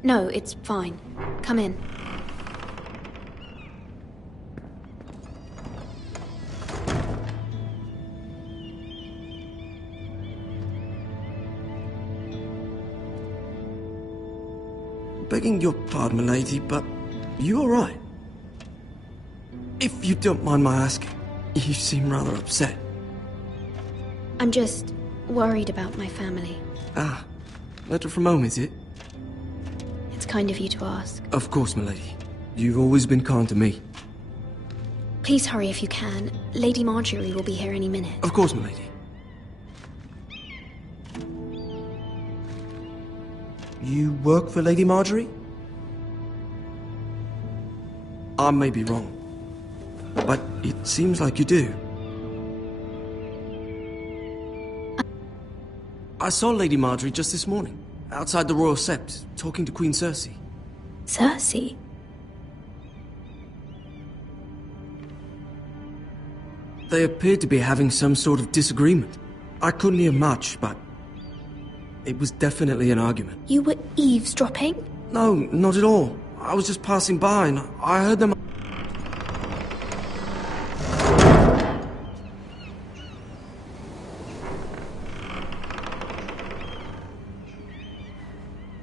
No, it's fine. Come in. Begging your pardon, milady, but you all right? If you don't mind my asking, you seem rather upset. I'm just worried about my family. Ah, letter from home, is it? It's kind of you to ask. Of course, milady. You've always been kind to me. Please hurry if you can. Lady Marjorie will be here any minute. Of course, milady. You work for Lady Marjorie? I may be wrong, but it seems like you do. I saw Lady Marjorie just this morning, outside the Royal Subt, talking to Queen Cersei. Cersei? They appeared to be having some sort of disagreement. I couldn't hear much, but it was definitely an argument. You were eavesdropping? No, not at all. I was just passing by and I heard them.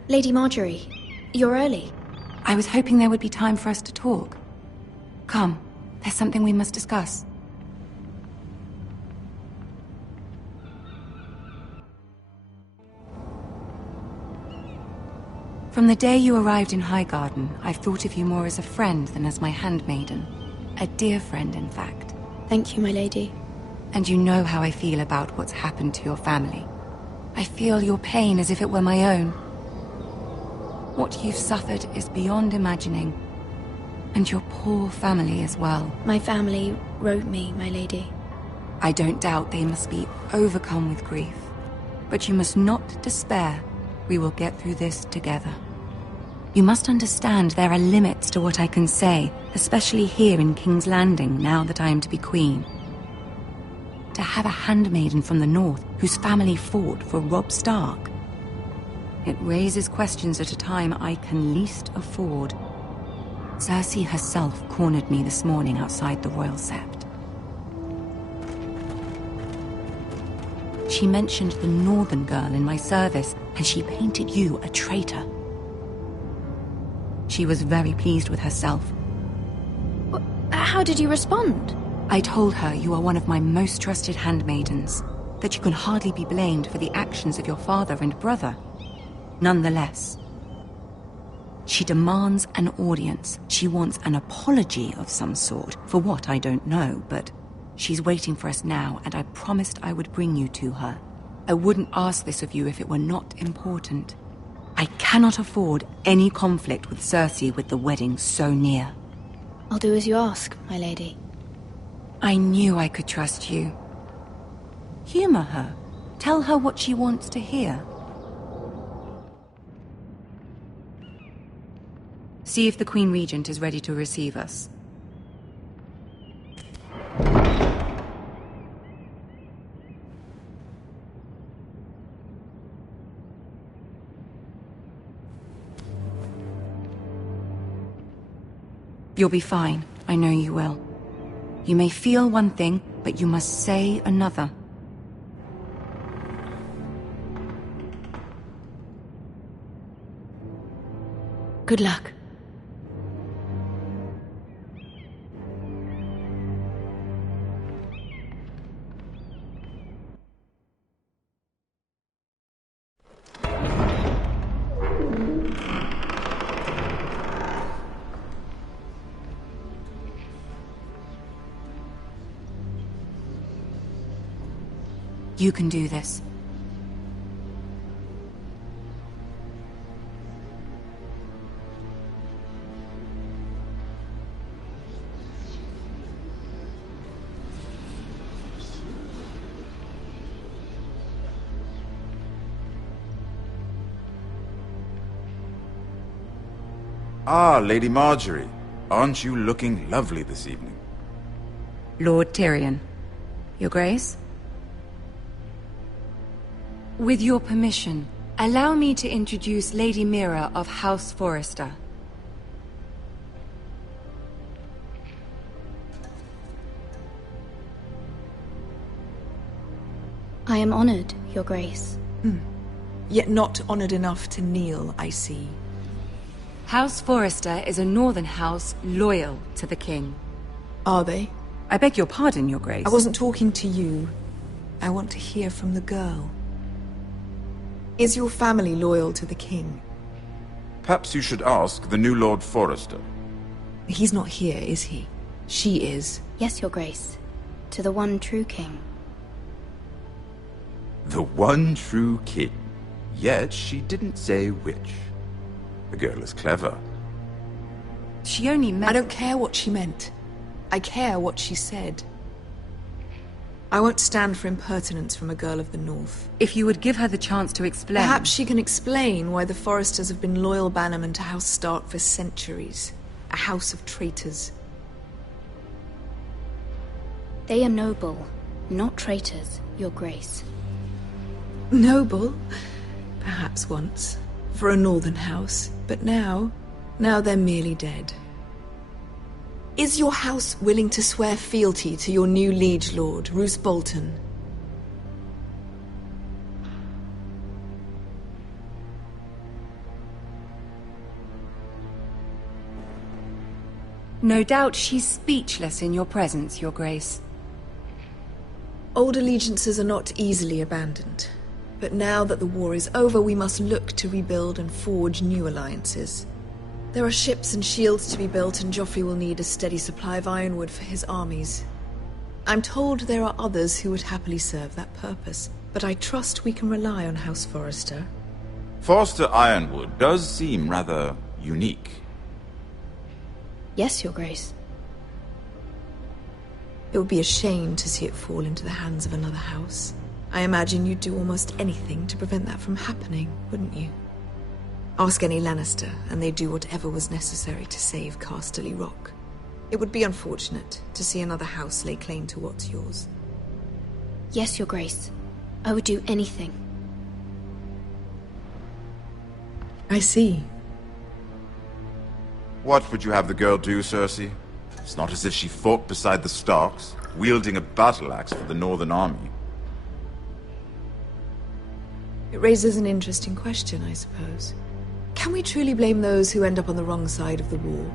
Lady Marjorie, you're early. I was hoping there would be time for us to talk. Come, there's something we must discuss. From the day you arrived in Highgarden, I've thought of you more as a friend than as my handmaiden. A dear friend, in fact. Thank you, my lady. And you know how I feel about what's happened to your family. I feel your pain as if it were my own. What you've suffered is beyond imagining. And your poor family as well. My family wrote me, my lady. I don't doubt they must be overcome with grief. But you must not despair. We will get through this together. You must understand there are limits to what I can say, especially here in King's Landing, now that I am to be queen. To have a handmaiden from the north whose family fought for Robb Stark. It raises questions at a time I can least afford. Cersei herself cornered me this morning outside the Royal Subt. She mentioned the northern girl in my service, and she painted you a traitor. She was very pleased with herself. How did you respond? I told her you are one of my most trusted handmaidens, that you can hardly be blamed for the actions of your father and brother. Nonetheless, she demands an audience. She wants an apology of some sort, for what I don't know, but she's waiting for us now, and I promised I would bring you to her. I wouldn't ask this of you if it were not important. I cannot afford any conflict with Cersei with the wedding so near. I'll do as you ask, my lady. I knew I could trust you. Humor her. Tell her what she wants to hear. See if the Queen Regent is ready to receive us. You'll be fine. I know you will. You may feel one thing, but you must say another. Good luck. You can do this. Ah, Lady Marjorie. Aren't you looking lovely this evening? Lord Tyrion. Your Grace? With your permission, allow me to introduce Lady Mira of House Forrester. I am honored, Your Grace. Yet not honored enough to kneel, I see. House Forrester is a northern house loyal to the king. Are they? I beg your pardon, Your Grace. I wasn't talking to you. I want to hear from the girl. Is your family loyal to the king? Perhaps you should ask the new Lord Forrester. He's not here, is he? She is. Yes, Your Grace. To the one true king. The one true king. Yet she didn't say which. The girl is clever. She only meant... I don't care what she meant. I care what she said. I won't stand for impertinence from a girl of the North. If you would give her the chance to explain... Perhaps she can explain why the Forresters have been loyal bannermen to House Stark for centuries. A house of traitors. They are noble, not traitors, Your Grace. Noble? Perhaps once. For a northern house. But now they're merely dead. Is your house willing to swear fealty to your new liege lord, Roose Bolton? No doubt she's speechless in your presence, Your Grace. Old allegiances are not easily abandoned. But now that the war is over, we must look to rebuild and forge new alliances. There are ships and shields to be built, and Joffrey will need a steady supply of ironwood for his armies. I'm told there are others who would happily serve that purpose, but I trust we can rely on House Forrester. Forrester Ironwood does seem rather unique. Yes, Your Grace. It would be a shame to see it fall into the hands of another house. I imagine you'd do almost anything to prevent that from happening, wouldn't you? Ask any Lannister, and they'd do whatever was necessary to save Casterly Rock. It would be unfortunate to see another house lay claim to what's yours. Yes, Your Grace. I would do anything. I see. What would you have the girl do, Cersei? It's not as if she fought beside the Starks, wielding a battle axe for the Northern Army. It raises an interesting question, I suppose. Can we truly blame those who end up on the wrong side of the war?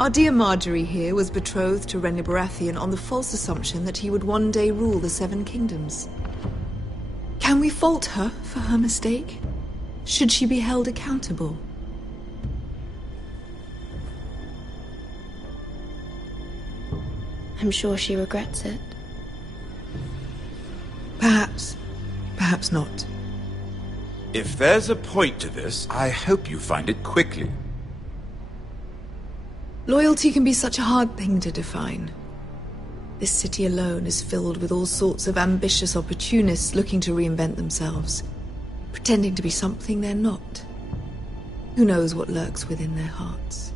Our dear Marjorie here was betrothed to Renly Baratheon on the false assumption that he would one day rule the Seven Kingdoms. Can we fault her for her mistake? Should she be held accountable? I'm sure she regrets it. Perhaps. Perhaps not. If there's a point to this, I hope you find it quickly. Loyalty can be such a hard thing to define. This city alone is filled with all sorts of ambitious opportunists looking to reinvent themselves, pretending to be something they're not. Who knows what lurks within their hearts?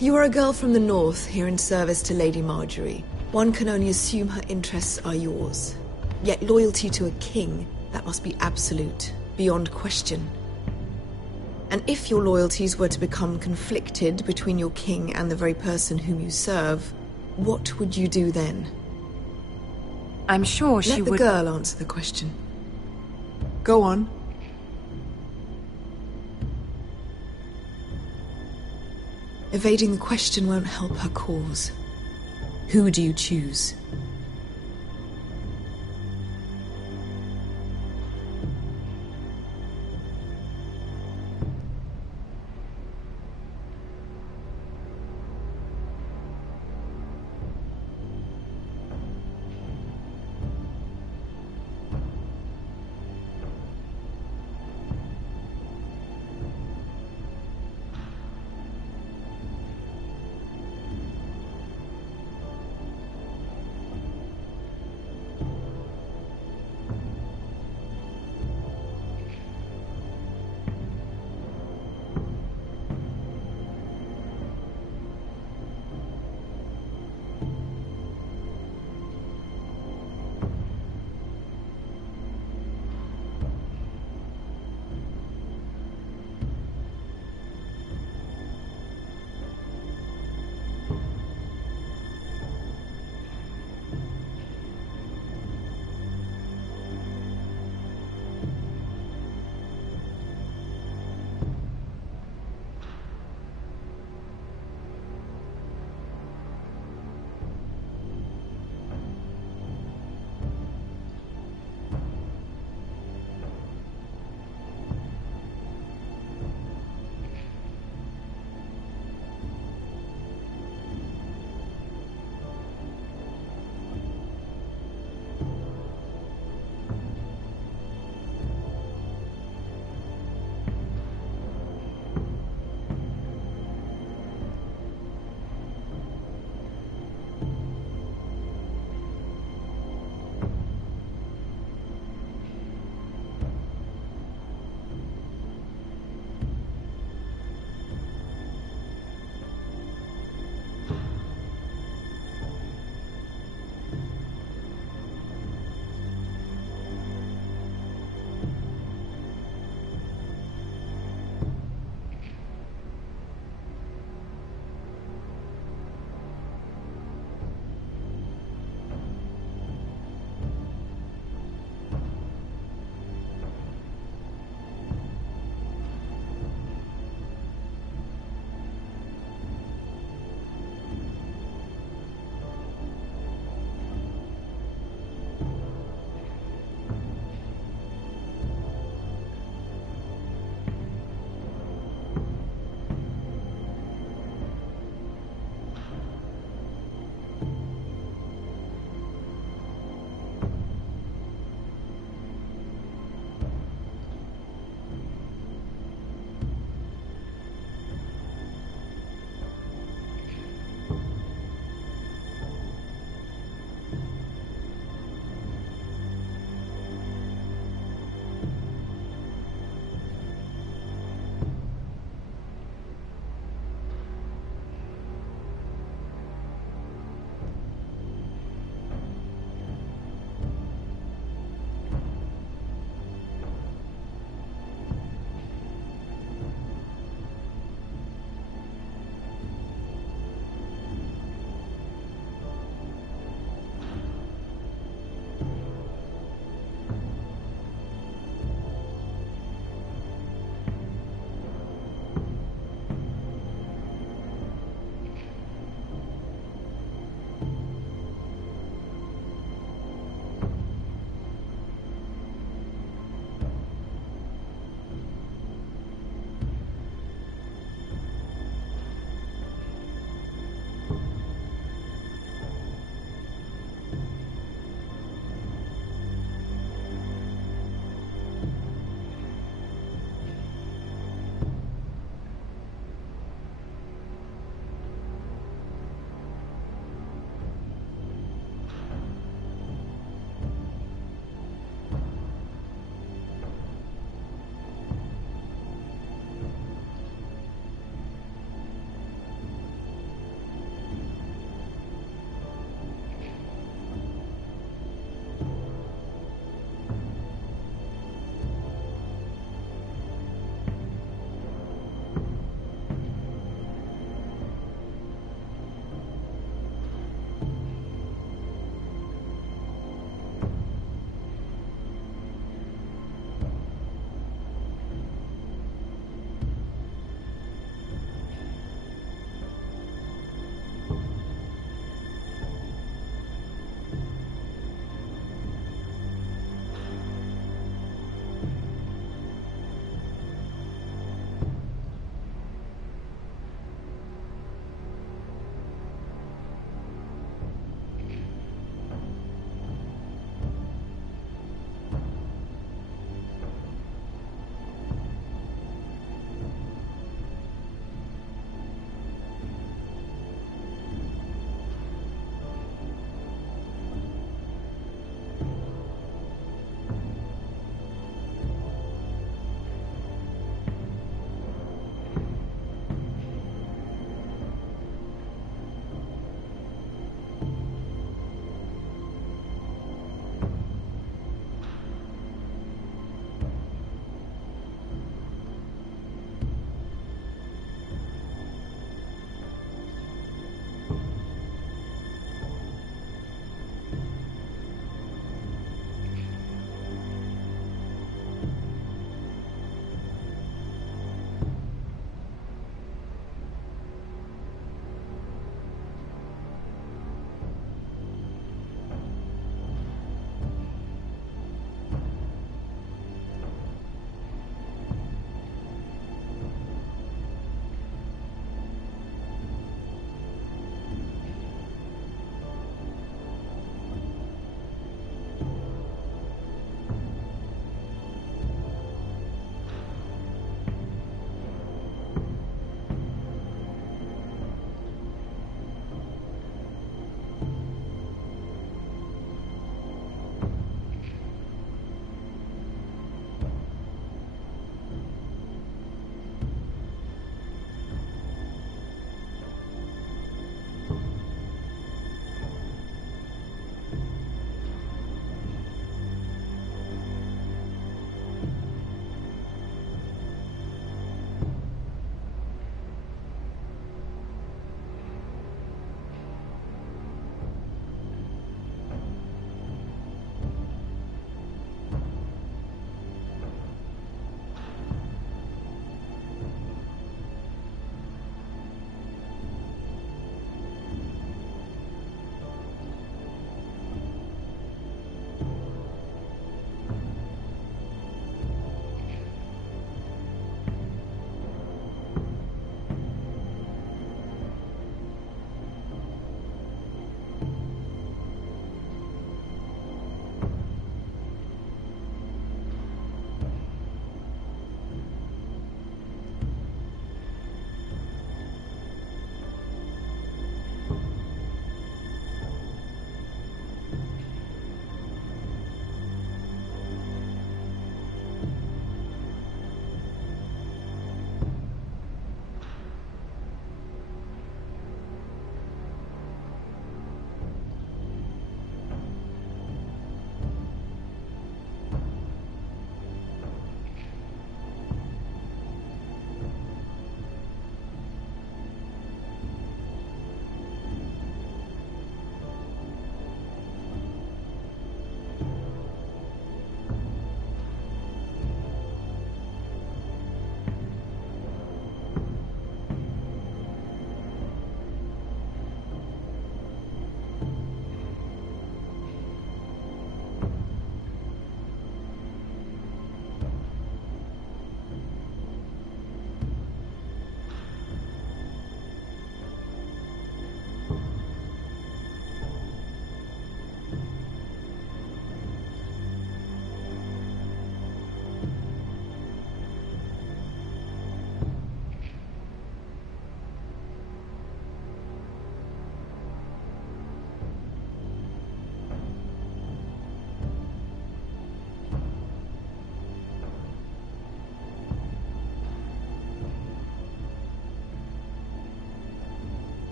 You are a girl from the north, here in service to Lady Marjorie. One can only assume her interests are yours. Yet loyalty to a king, that must be absolute, beyond question. And if your loyalties were to become conflicted between your king and the very person whom you serve, what would you do then? I'm sure she would... Let the girl answer the question. Go on. Evading the question won't help her cause. Who do you choose?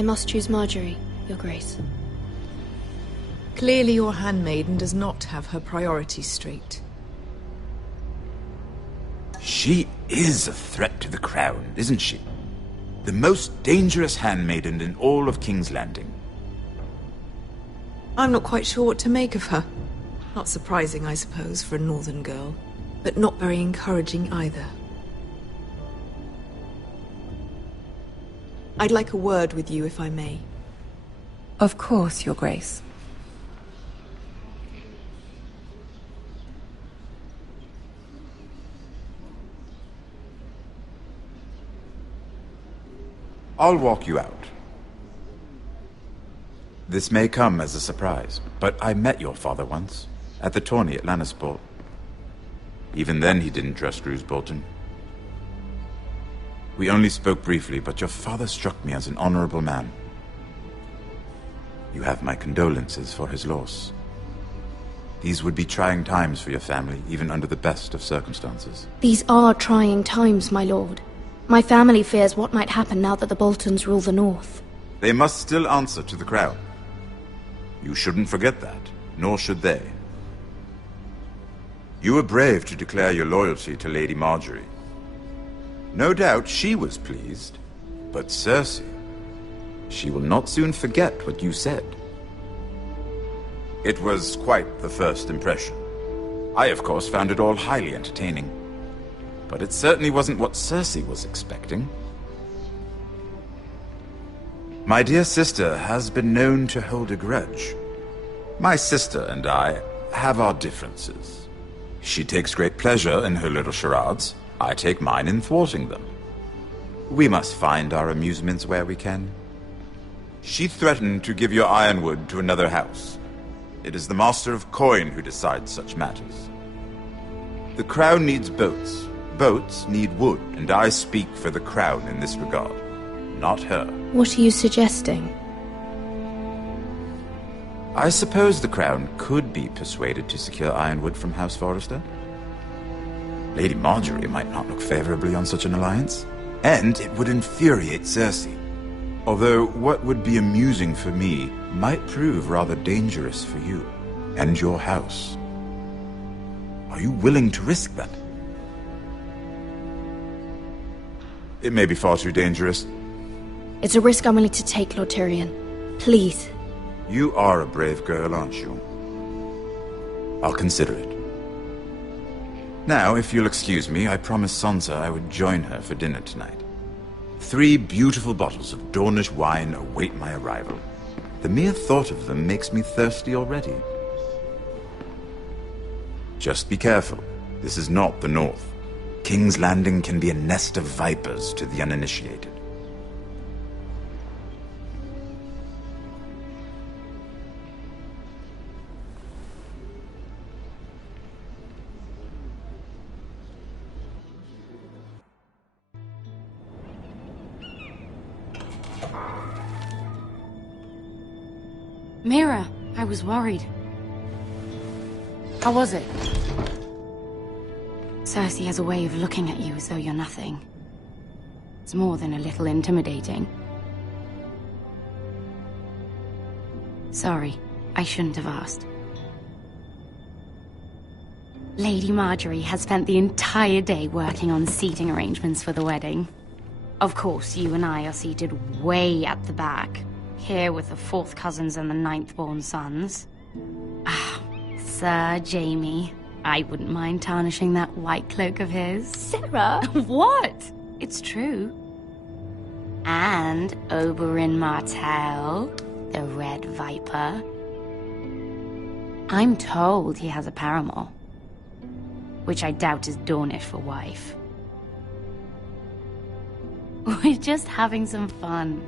I must choose Marjorie, Your Grace. Clearly your handmaiden does not have her priorities straight. She is a threat to the crown, isn't she? The most dangerous handmaiden in all of King's Landing. I'm not quite sure what to make of her. Not surprising, I suppose, for a northern girl, but not very encouraging either. I'd like a word with you, if I may. Of course, Your Grace. I'll walk you out. This may come as a surprise, but I met your father once, at the tourney at Lannisport. Even then he didn't trust Roose Bolton. We only spoke briefly, but your father struck me as an honorable man. You have my condolences for his loss. These would be trying times for your family, even under the best of circumstances. These are trying times, my lord. My family fears what might happen now that the Boltons rule the North. They must still answer to the crown. You shouldn't forget that, nor should they. You were brave to declare your loyalty to Lady Marjorie. No doubt she was pleased, but Cersei, she will not soon forget what you said. It was quite the first impression. I, of course, found it all highly entertaining. But it certainly wasn't what Cersei was expecting. My dear sister has been known to hold a grudge. My sister and I have our differences. She takes great pleasure in her little charades. I take mine in thwarting them. We must find our amusements where we can. She threatened to give your ironwood to another house. It is the Master of Coin who decides such matters. The crown needs boats. Boats need wood, and I speak for the crown in this regard, not her. What are you suggesting? I suppose the crown could be persuaded to secure ironwood from House Forrester. Lady Marjorie might not look favorably on such an alliance, and it would infuriate Cersei. Although what would be amusing for me might prove rather dangerous for you and your house. Are you willing to risk that? It may be far too dangerous. It's a risk I'm willing to take, Lord Tyrion. Please. You are a brave girl, aren't you? I'll consider it. Now, if you'll excuse me, I promised Sansa I would join her for dinner tonight. 3 beautiful bottles of Dornish wine await my arrival. The mere thought of them makes me thirsty already. Just be careful. This is not the North. King's Landing can be a nest of vipers to the uninitiated. Mira, I was worried. How was it? Cersei has a way of looking at you as though you're nothing. It's more than a little intimidating. Sorry, I shouldn't have asked. Lady Marjorie has spent the entire day working on seating arrangements for the wedding. Of course, you and I are seated way at the back, here with the 4th cousins and the 9th-born sons. Ah, Sir Jaime. I wouldn't mind tarnishing that white cloak of his. Sarah! What? It's true. And Oberyn Martell, the Red Viper. I'm told he has a paramour, which I doubt is Dornish for wife. We're just having some fun.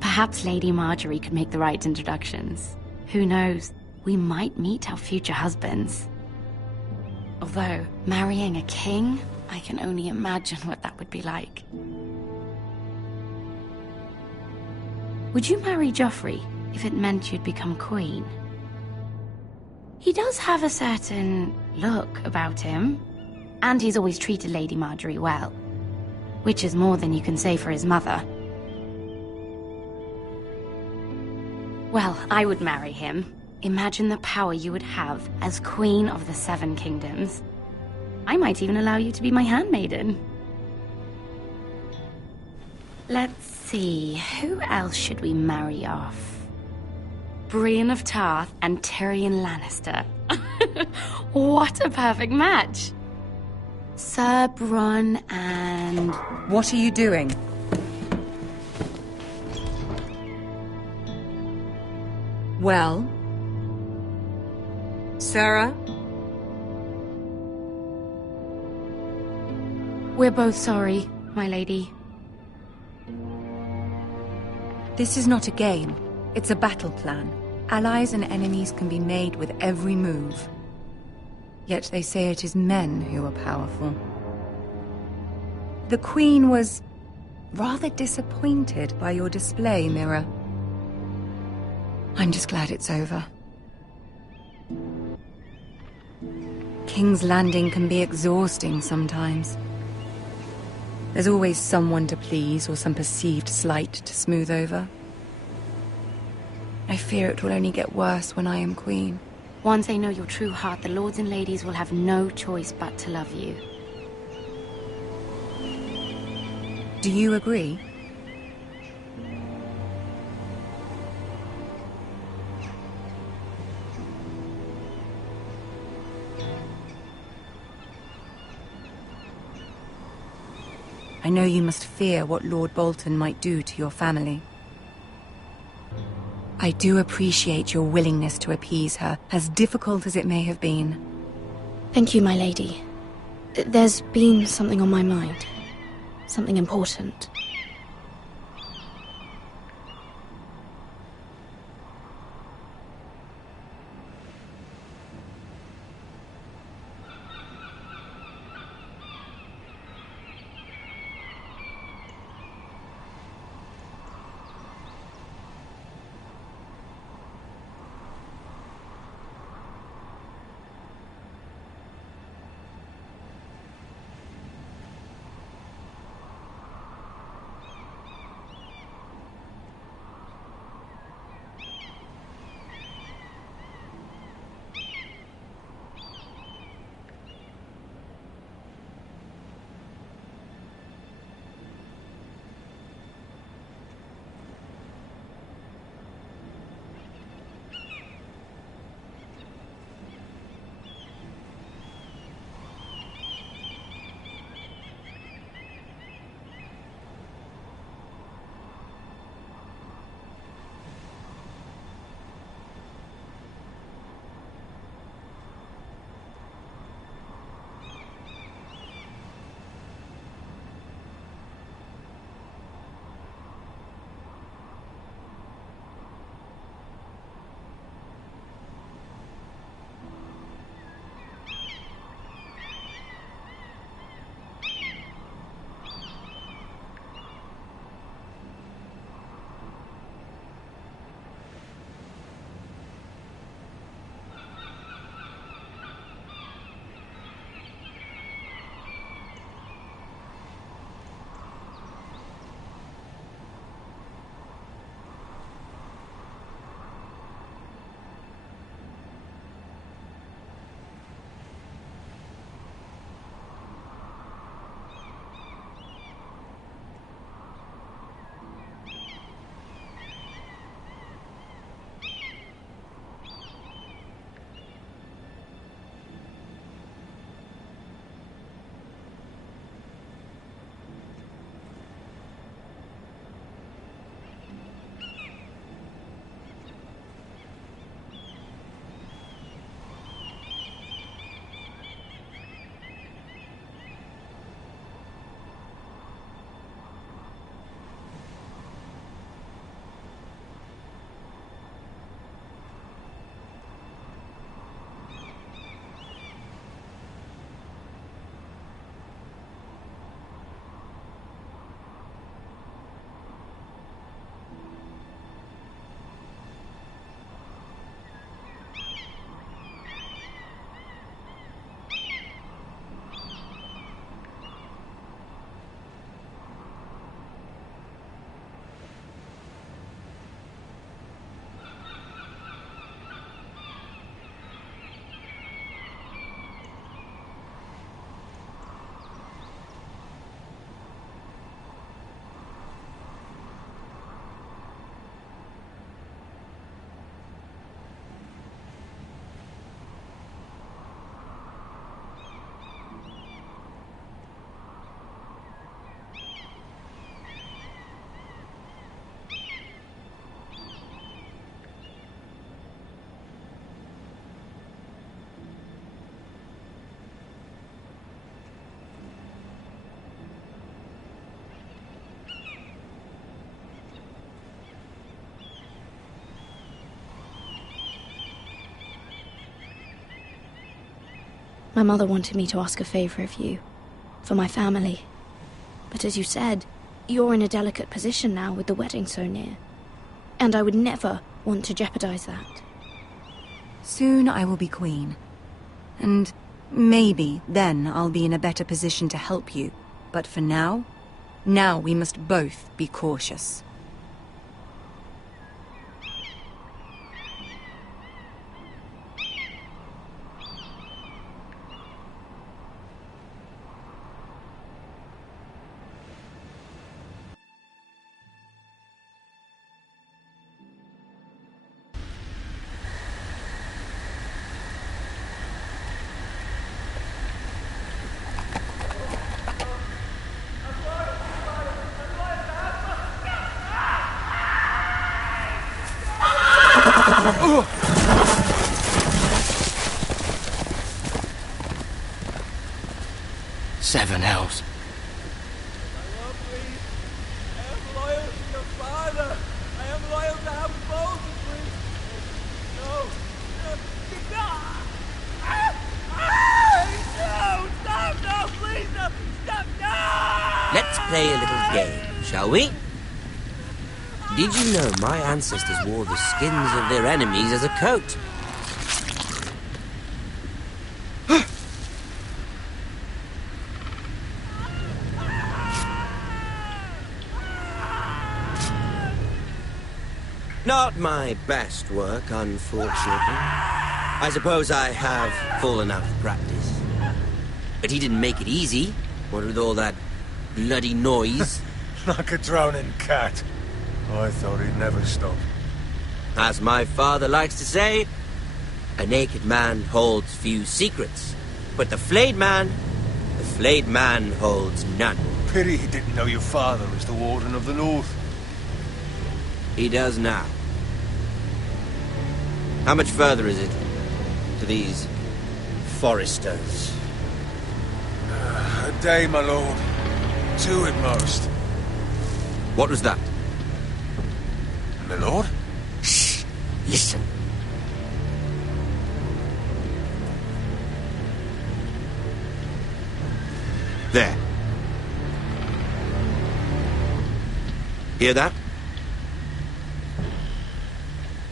Perhaps Lady Marjorie could make the right introductions. Who knows? We might meet our future husbands. Although, marrying a king, I can only imagine what that would be like. Would you marry Joffrey if it meant you'd become queen? He does have a certain look about him, and he's always treated Lady Marjorie well. which is more than you can say for his mother. Well, I would marry him. Imagine the power you would have as Queen of the Seven Kingdoms. I might even allow you to be my handmaiden. Let's see, who else should we marry off? Brienne of Tarth and Tyrion Lannister. What a perfect match! Sir Bronn and... What are you doing? Well? Sarah? We're both sorry, my lady. This is not a game. It's a battle plan. Allies and enemies can be made with every move. Yet they say it is men who are powerful. The Queen was rather disappointed by your display, Mira. I'm just glad it's over. King's Landing can be exhausting sometimes. There's always someone to please or some perceived slight to smooth over. I fear it will only get worse when I am queen. Once they know your true heart, the lords and ladies will have no choice but to love you. Do you agree? I know you must fear what Lord Bolton might do to your family. I do appreciate your willingness to appease her, as difficult as it may have been. Thank you, my lady. There's been something on my mind. Something important. My mother wanted me to ask a favor of you, for my family. But as you said, you're in a delicate position now with the wedding so near. And I would never want to jeopardize that. Soon I will be queen. And maybe then I'll be in a better position to help you. But for now we must both be cautious. Seven hells. Let's play a little game, shall we? Did you know my ancestors wore the skins of their enemies as a coat? Not my best work, unfortunately. I suppose I have fallen out of practice. But he didn't make it easy, what with all that bloody noise. Like a drowning cat. I thought he'd never stop. As my father likes to say, a naked man holds few secrets. But the flayed man holds none. Pity he didn't know your father was the Warden of the North. He does now. How much further is it to these foresters? A day, my lord. 2 at most. What was that? My lord? Shh! Listen. There. Hear that?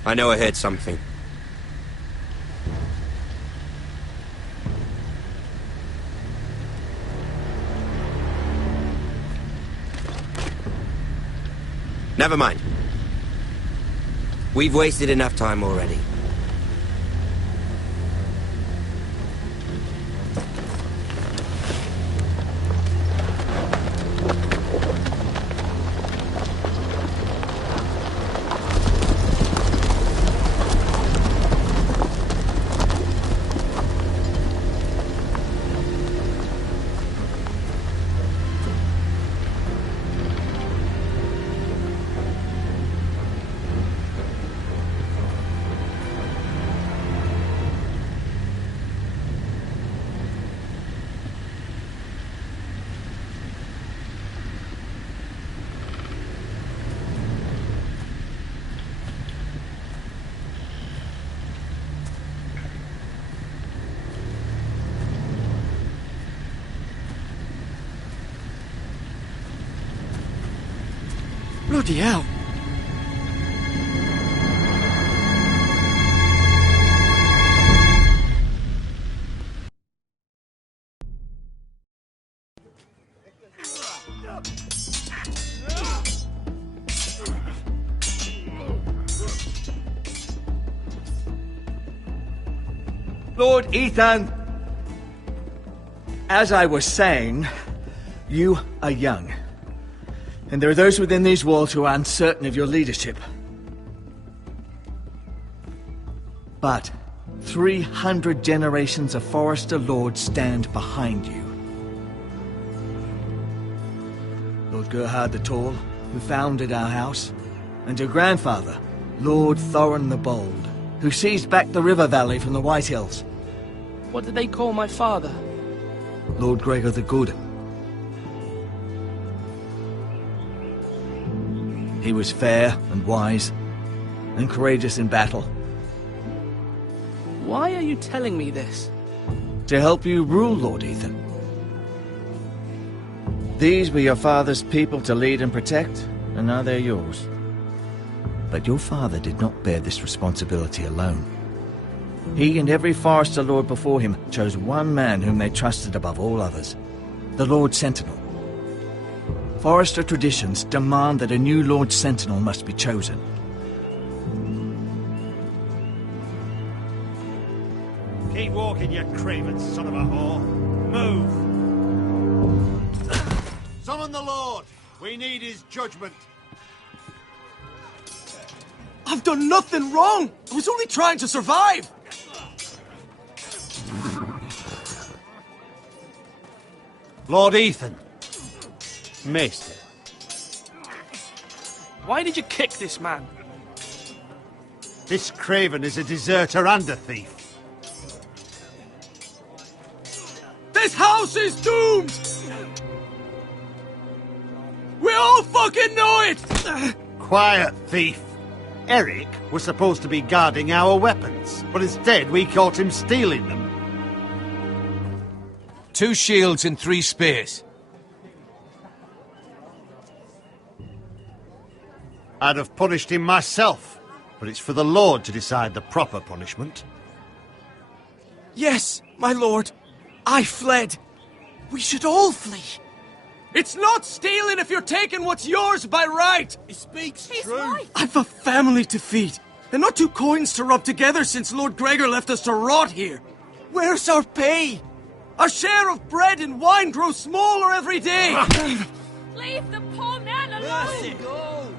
I know I heard something. Never mind. We've wasted enough time already. Bloody hell. Lord Ethan! As I was saying, you are young. And there are those within these walls who are uncertain of your leadership. But 300 generations of Forester Lords stand behind you. Lord Gerhard the Tall, who founded our house, and your grandfather, Lord Thorin the Bold, who seized back the river valley from the White Hills. What did they call my father? Lord Gregor the Good. He was fair and wise, and courageous in battle. Why are you telling me this? To help you rule, Lord Ethan. These were your father's people to lead and protect, and now they're yours. But your father did not bear this responsibility alone. He and every Forester Lord before him chose one man whom they trusted above all others, the Lord Sentinel. Forester traditions demand that a new Lord Sentinel must be chosen. Keep walking, you craven son of a whore. Move! Summon the Lord! We need his judgment. I've done nothing wrong! I was only trying to survive! Lord Ethan. Maester. Why did you kick this man? This craven is a deserter and a thief. This house is doomed! We all fucking know it! Quiet, thief. Eric was supposed to be guarding our weapons, but instead we caught him stealing them. 2 shields and 3 spears. I'd have punished him myself, but it's for the Lord to decide the proper punishment. Yes, my lord. I fled. We should all flee. It's not stealing if you're taking what's yours by right. He speaks true. Right. I've a family to feed, and not 2 coins to rub together since Lord Gregor left us to rot here. Where's our pay? Our share of bread and wine grows smaller every day. Leave the poor man alone!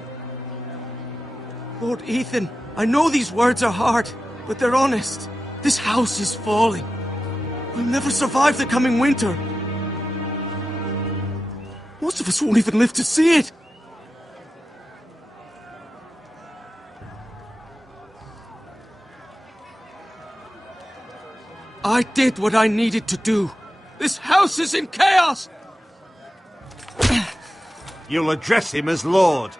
Lord Ethan, I know these words are hard, but they're honest. This house is falling. We'll never survive the coming winter. Most of us won't even live to see it. I did what I needed to do. This house is in chaos! You'll address him as Lord.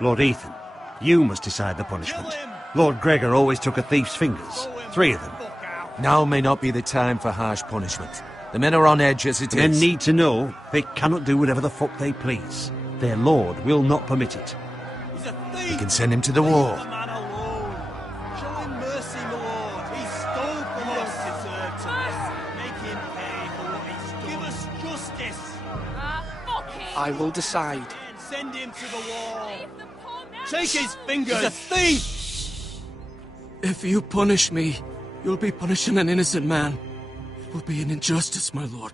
Lord Ethan, you must decide the punishment. Lord Gregor always took a thief's fingers. 3 of them. Now may not be the time for harsh punishment. The men are on edge as it is. Men need to know they cannot do whatever the fuck they please. Their lord will not permit it. He's a thief! We can send him to the war. Show him mercy, my lord. He stole from us. Make him pay for what he stole. Give us justice. Fuck him! I will decide. Send him to the wall. Take his fingers. He's a thief. If you punish me, you'll be punishing an innocent man. It will be an injustice, my lord.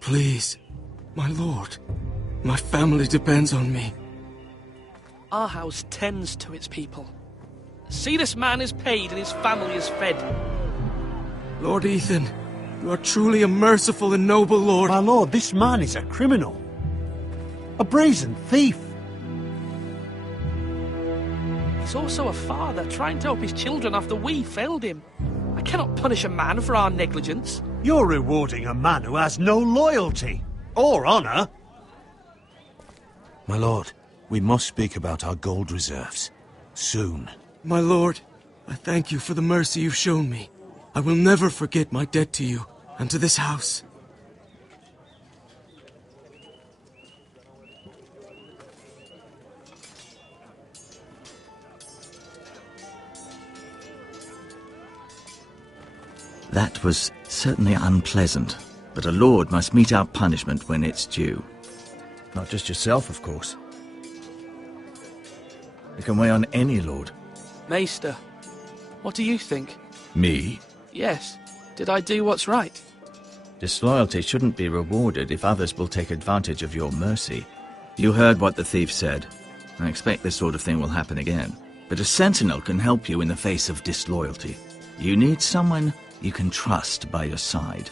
Please, my lord. My family depends on me. Our house tends to its people. See, this man is paid and his family is fed. Lord Ethan, you are truly a merciful and noble lord. My lord, this man is a criminal. A brazen thief. He's also a father trying to help his children after we failed him. I cannot punish a man for our negligence. You're rewarding a man who has no loyalty or honour. My lord, we must speak about our gold reserves. Soon. My lord, I thank you for the mercy you've shown me. I will never forget my debt to you and to this house. That was certainly unpleasant, but a lord must mete out punishment when it's due. Not just yourself, of course. It can weigh on any lord. Maester, what do you think? Me? Yes. Did I do what's right? Disloyalty shouldn't be rewarded if others will take advantage of your mercy. You heard what the thief said. I expect this sort of thing will happen again. But a sentinel can help you in the face of disloyalty. You need someone you can trust by your side.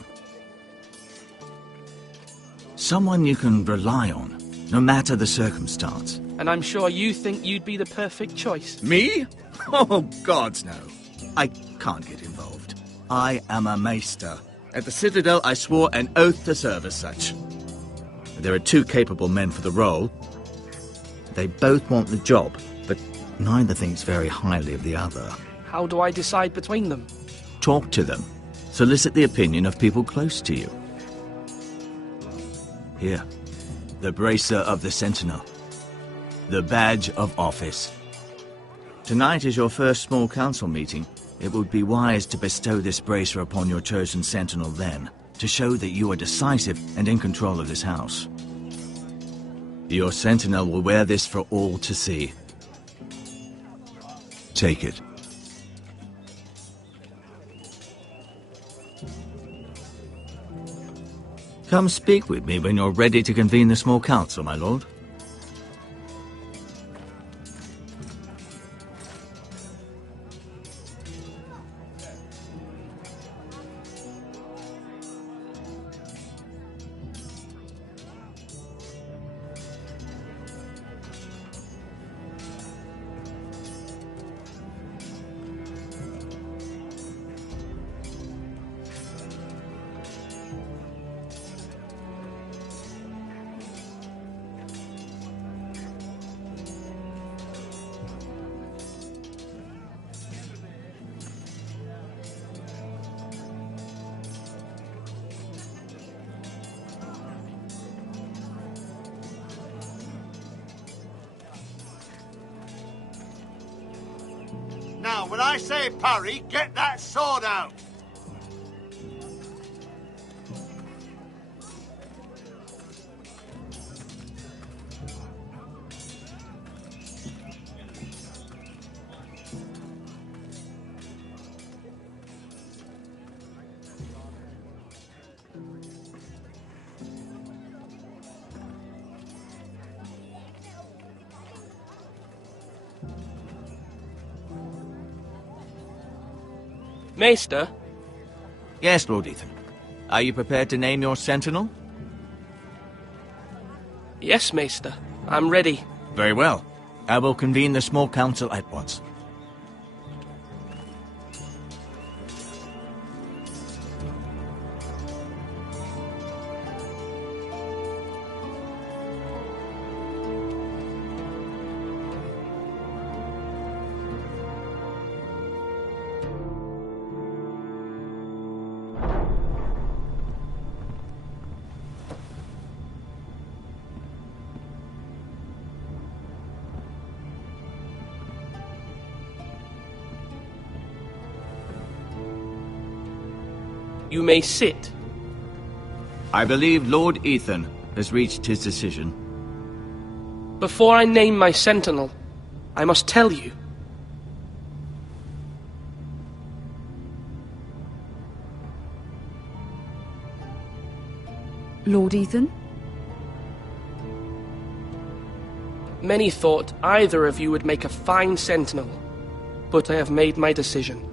Someone you can rely on, no matter the circumstance. And I'm sure you think you'd be the perfect choice. Me? Oh, gods no. I can't get involved. I am a maester. At the Citadel, I swore an oath to serve as such. There are 2 capable men for the role. They both want the job, but neither thinks very highly of the other. How do I decide between them? Talk to them. Solicit the opinion of people close to you. Here, the bracer of the Sentinel. The badge of office. Tonight is your first small council meeting. It would be wise to bestow this bracer upon your chosen Sentinel then, to show that you are decisive and in control of this house. Your Sentinel will wear this for all to see. Take it. Come speak with me when you're ready to convene the small council, my lord. Now, when I say parry, get that sword out! Maester? Yes, Lord Ethan. Are you prepared to name your Sentinel? Yes, Maester. I'm ready. Very well. I will convene the small council at once. You may sit. I believe Lord Ethan has reached his decision. Before I name my Sentinel, I must tell you. Lord Ethan? Many thought either of you would make a fine Sentinel, but I have made my decision.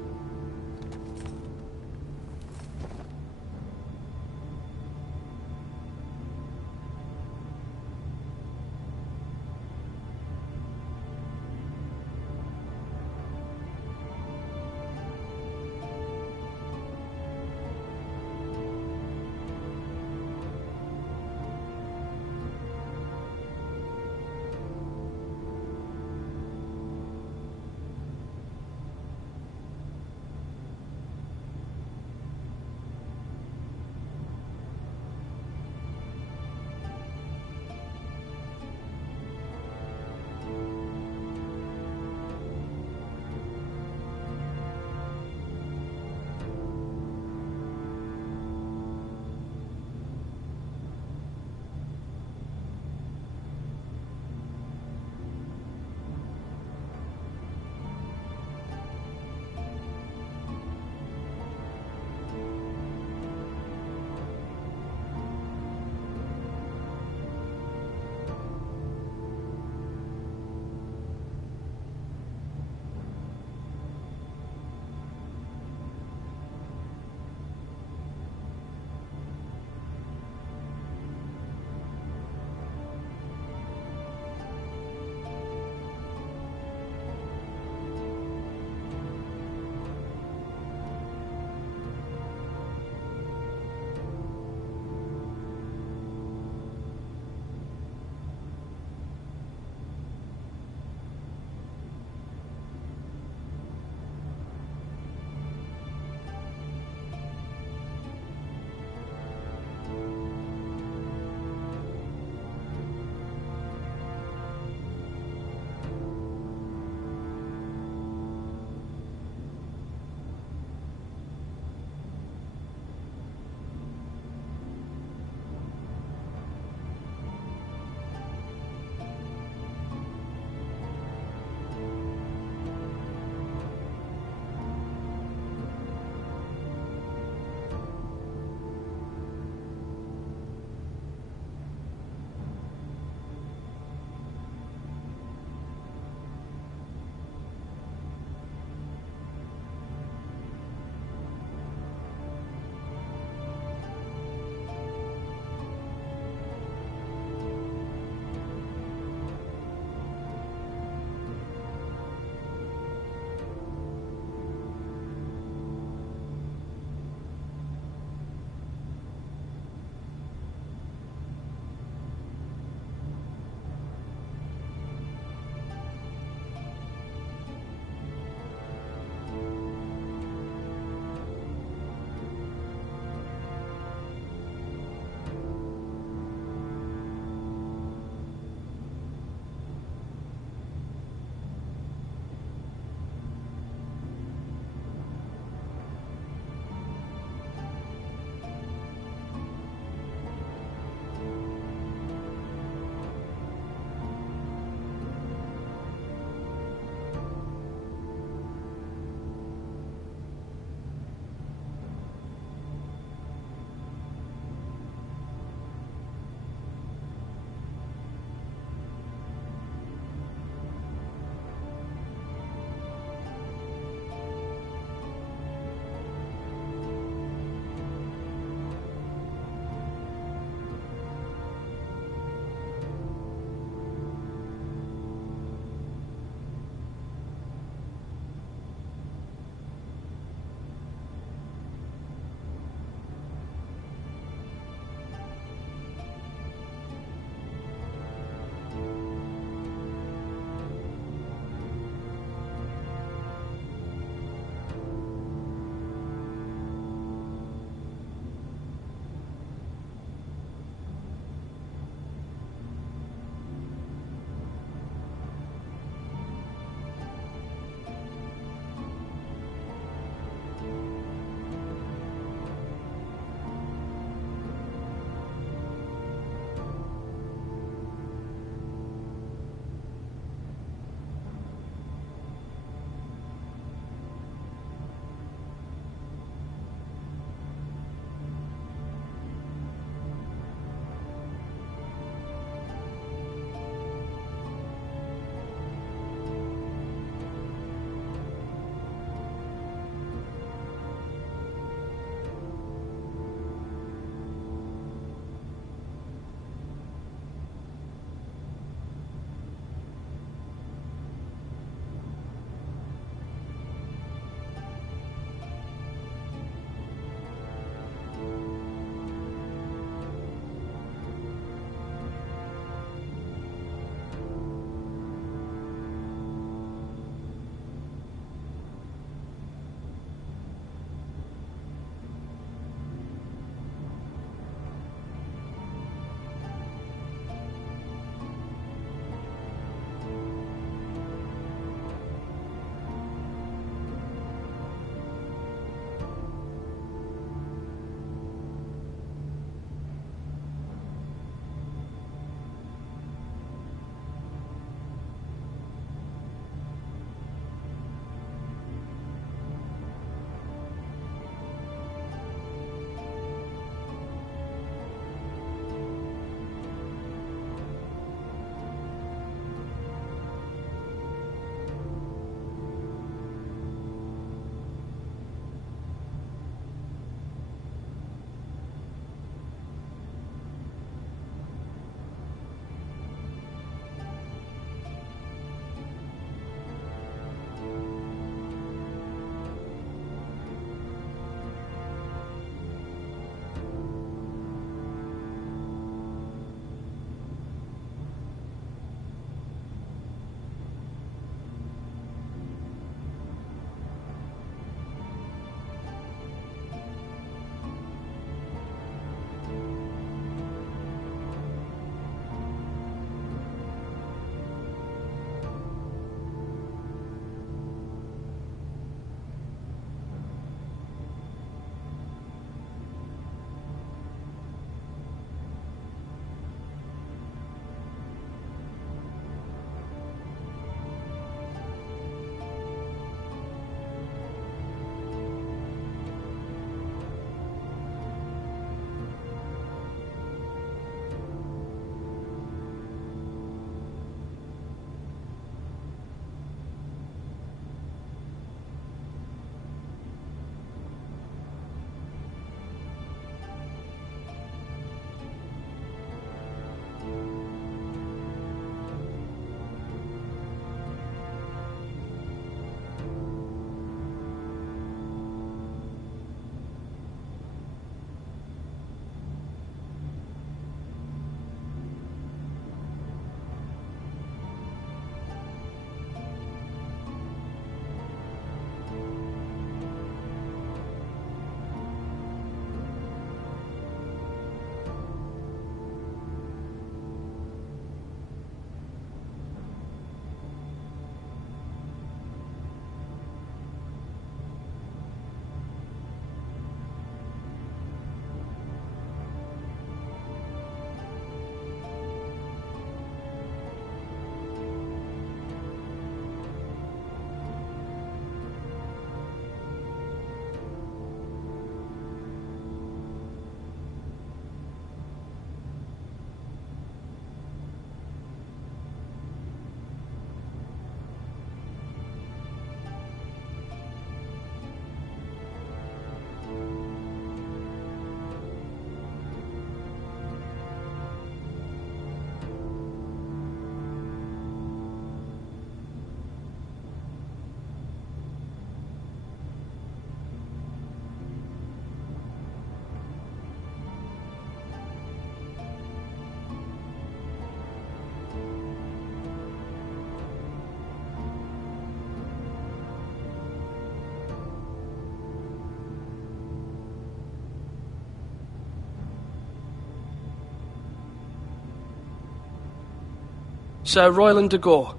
Sir Royland de Gore,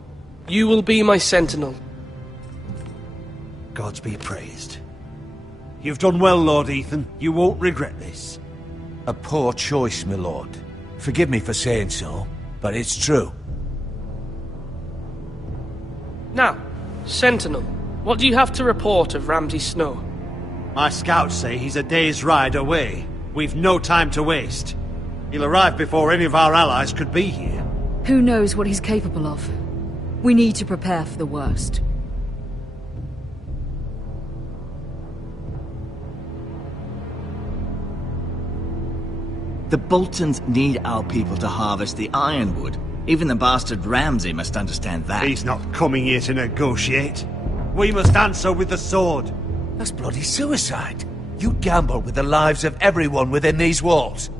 you will be my sentinel. Gods be praised. You've done well, Lord Ethan. You won't regret this. A poor choice, my lord. Forgive me for saying so, but it's true. Now, Sentinel, what do you have to report of Ramsay Snow? My scouts say he's a day's ride away. We've no time to waste. He'll arrive before any of our allies could be here. Who knows what he's capable of? We need to prepare for the worst. The Boltons need our people to harvest the ironwood. Even the bastard Ramsay must understand that. He's not coming here to negotiate. We must answer with the sword. That's bloody suicide. You gamble with the lives of everyone within these walls.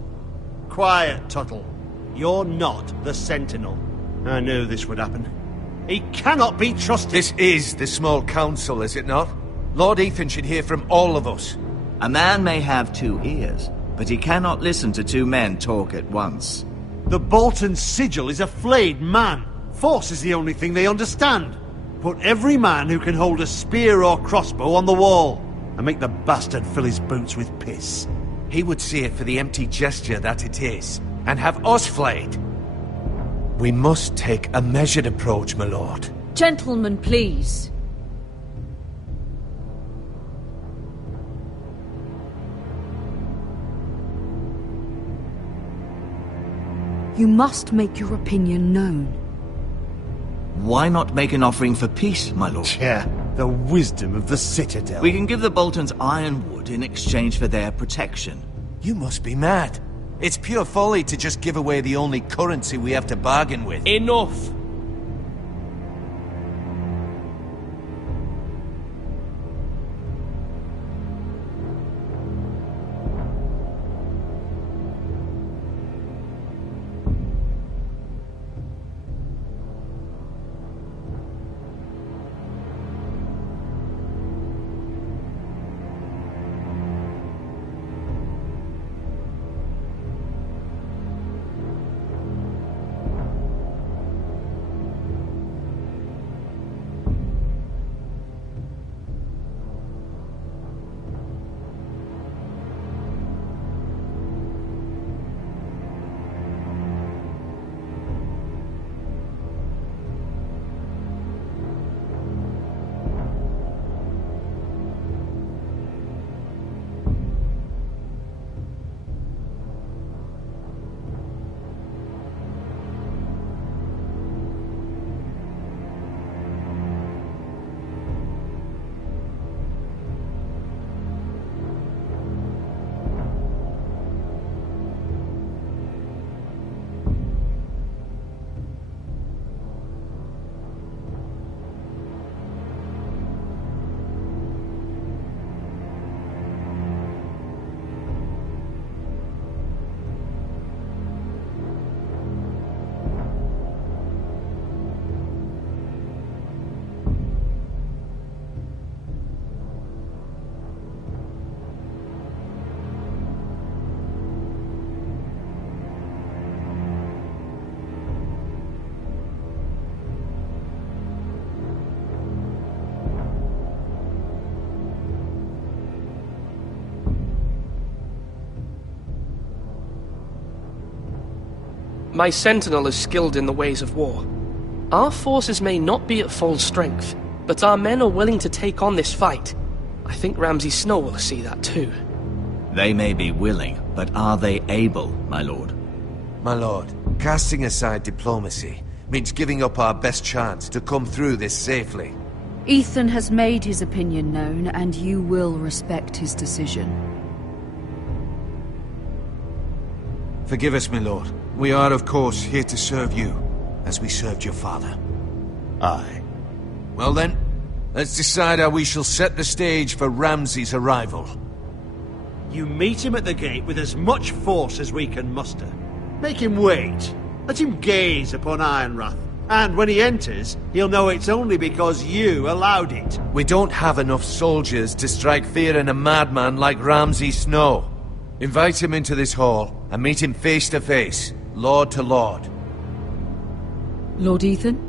Quiet, Tuttle. You're not the Sentinel. I knew this would happen. He cannot be trusted. This is the small council, is it not? Lord Ethan should hear from all of us. A man may have 2 ears, but he cannot listen to 2 men talk at once. The Bolton sigil is a flayed man. Force is the only thing they understand. Put every man who can hold a spear or crossbow on the wall, and make the bastard fill his boots with piss. He would see it for the empty gesture that it is, and have us flayed. We must take a measured approach, my lord. Gentlemen, please. You must make your opinion known. Why not make an offering for peace, my lord? Yeah, the wisdom of the Citadel. We can give the Boltons ironwood in exchange for their protection. You must be mad. It's pure folly to just give away the only currency we have to bargain with. Enough! My sentinel is skilled in the ways of war. Our forces may not be at full strength, but our men are willing to take on this fight. I think Ramsay Snow will see that too. They may be willing, but are they able, my lord? My lord, casting aside diplomacy means giving up our best chance to come through this safely. Ethan has made his opinion known, and you will respect his decision. Forgive us, my lord. We are, of course, here to serve you, as we served your father. Aye. Well then, let's decide how we shall set the stage for Ramsay's arrival. You meet him at the gate with as much force as we can muster. Make him wait. Let him gaze upon Ironrath. And when he enters, he'll know it's only because you allowed it. We don't have enough soldiers to strike fear in a madman like Ramsay Snow. Invite him into this hall, and meet him face to face, lord to lord. Lord Ethan?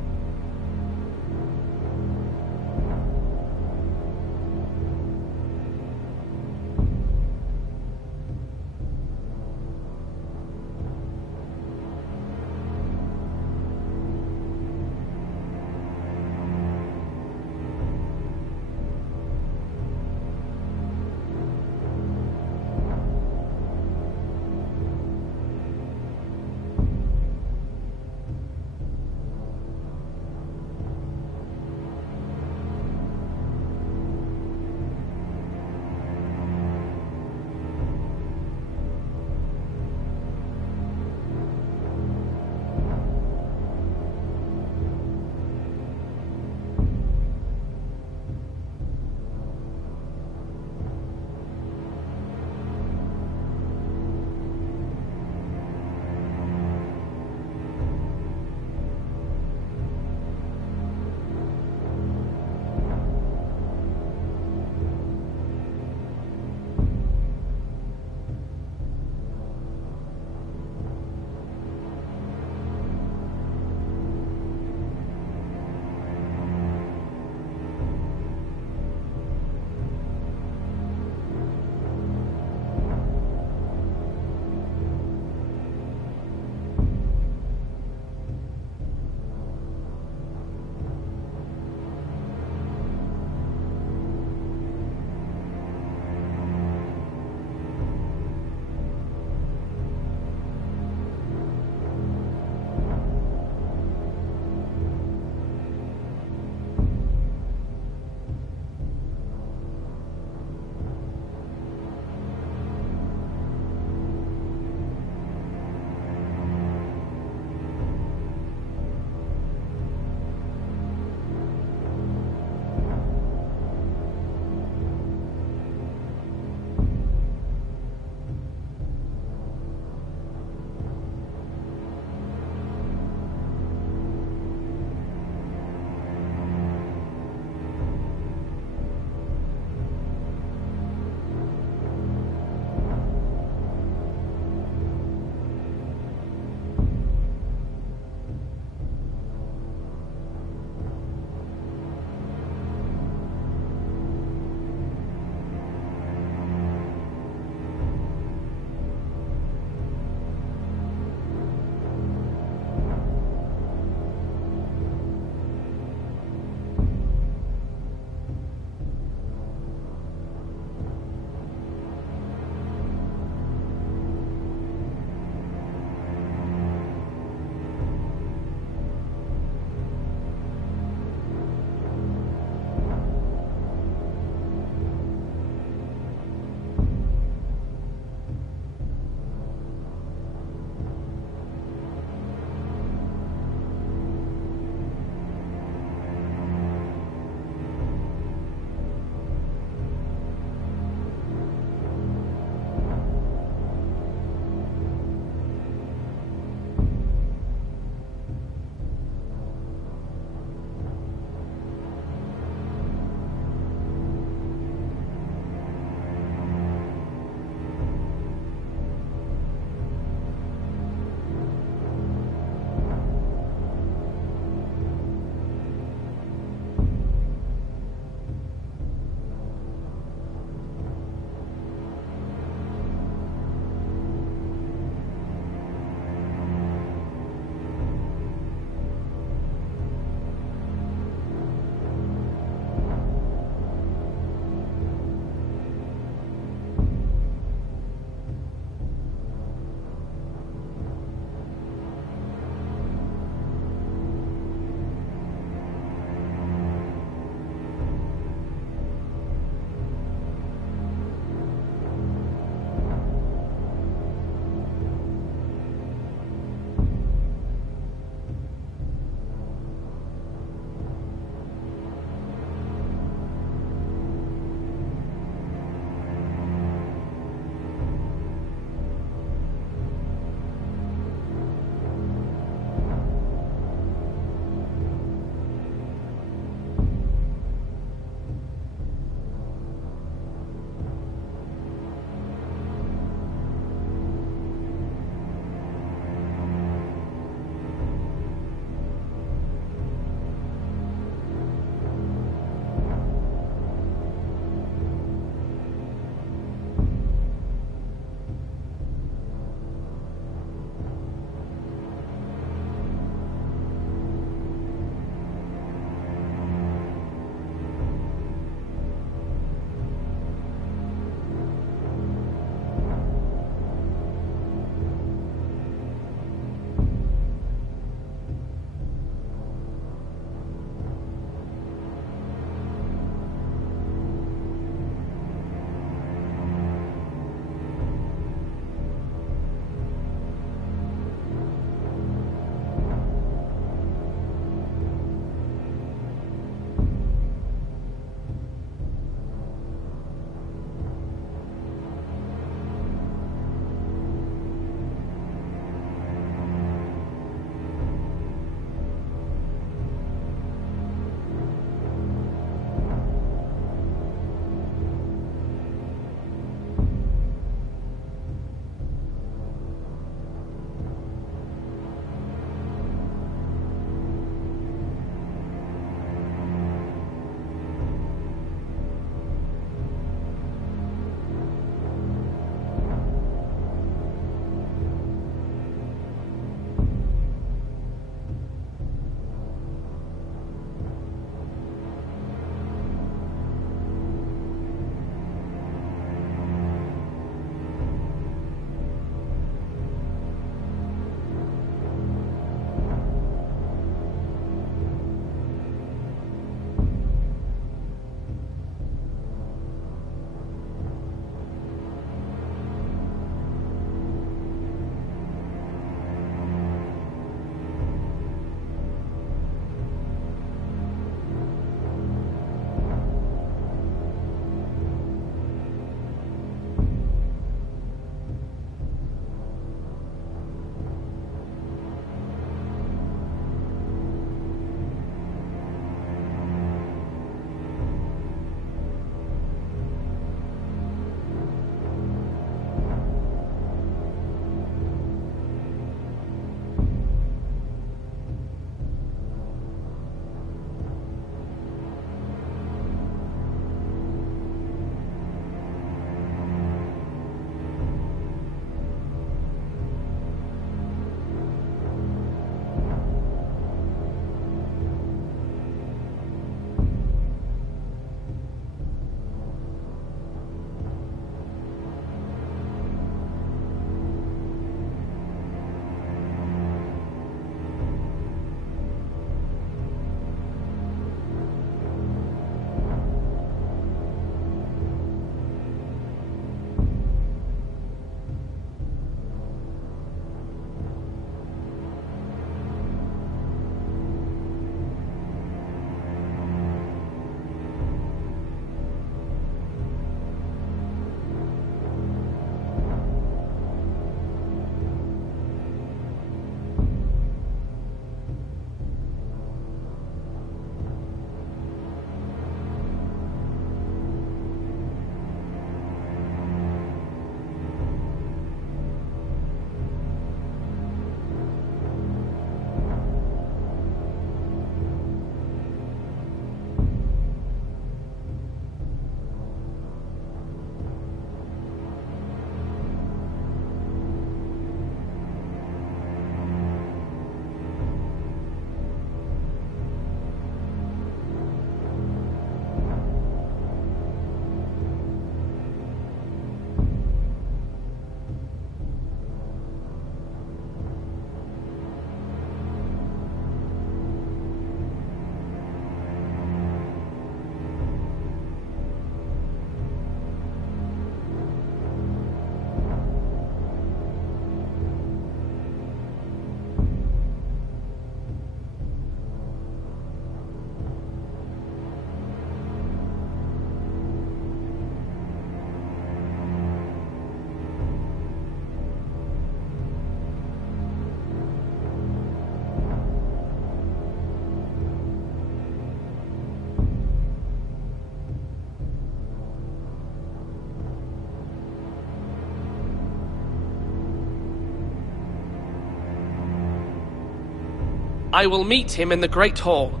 I will meet him in the Great Hall.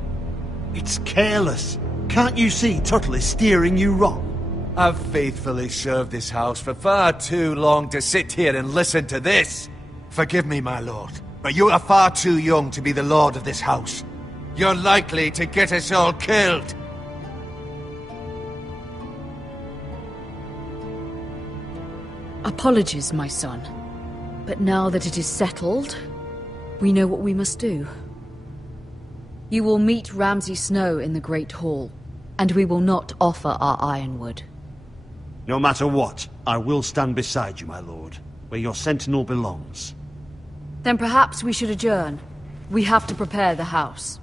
It's careless. Can't you see Tuttle is steering you wrong? I've faithfully served this house for far too long to sit here and listen to this. Forgive me, my lord, but you are far too young to be the lord of this house. You're likely to get us all killed. Apologies, my son. But now that it is settled, we know what we must do. You will meet Ramsay Snow in the Great Hall, and we will not offer our ironwood. No matter what, I will stand beside you, my lord, where your sentinel belongs. Then perhaps we should adjourn. We have to prepare the house.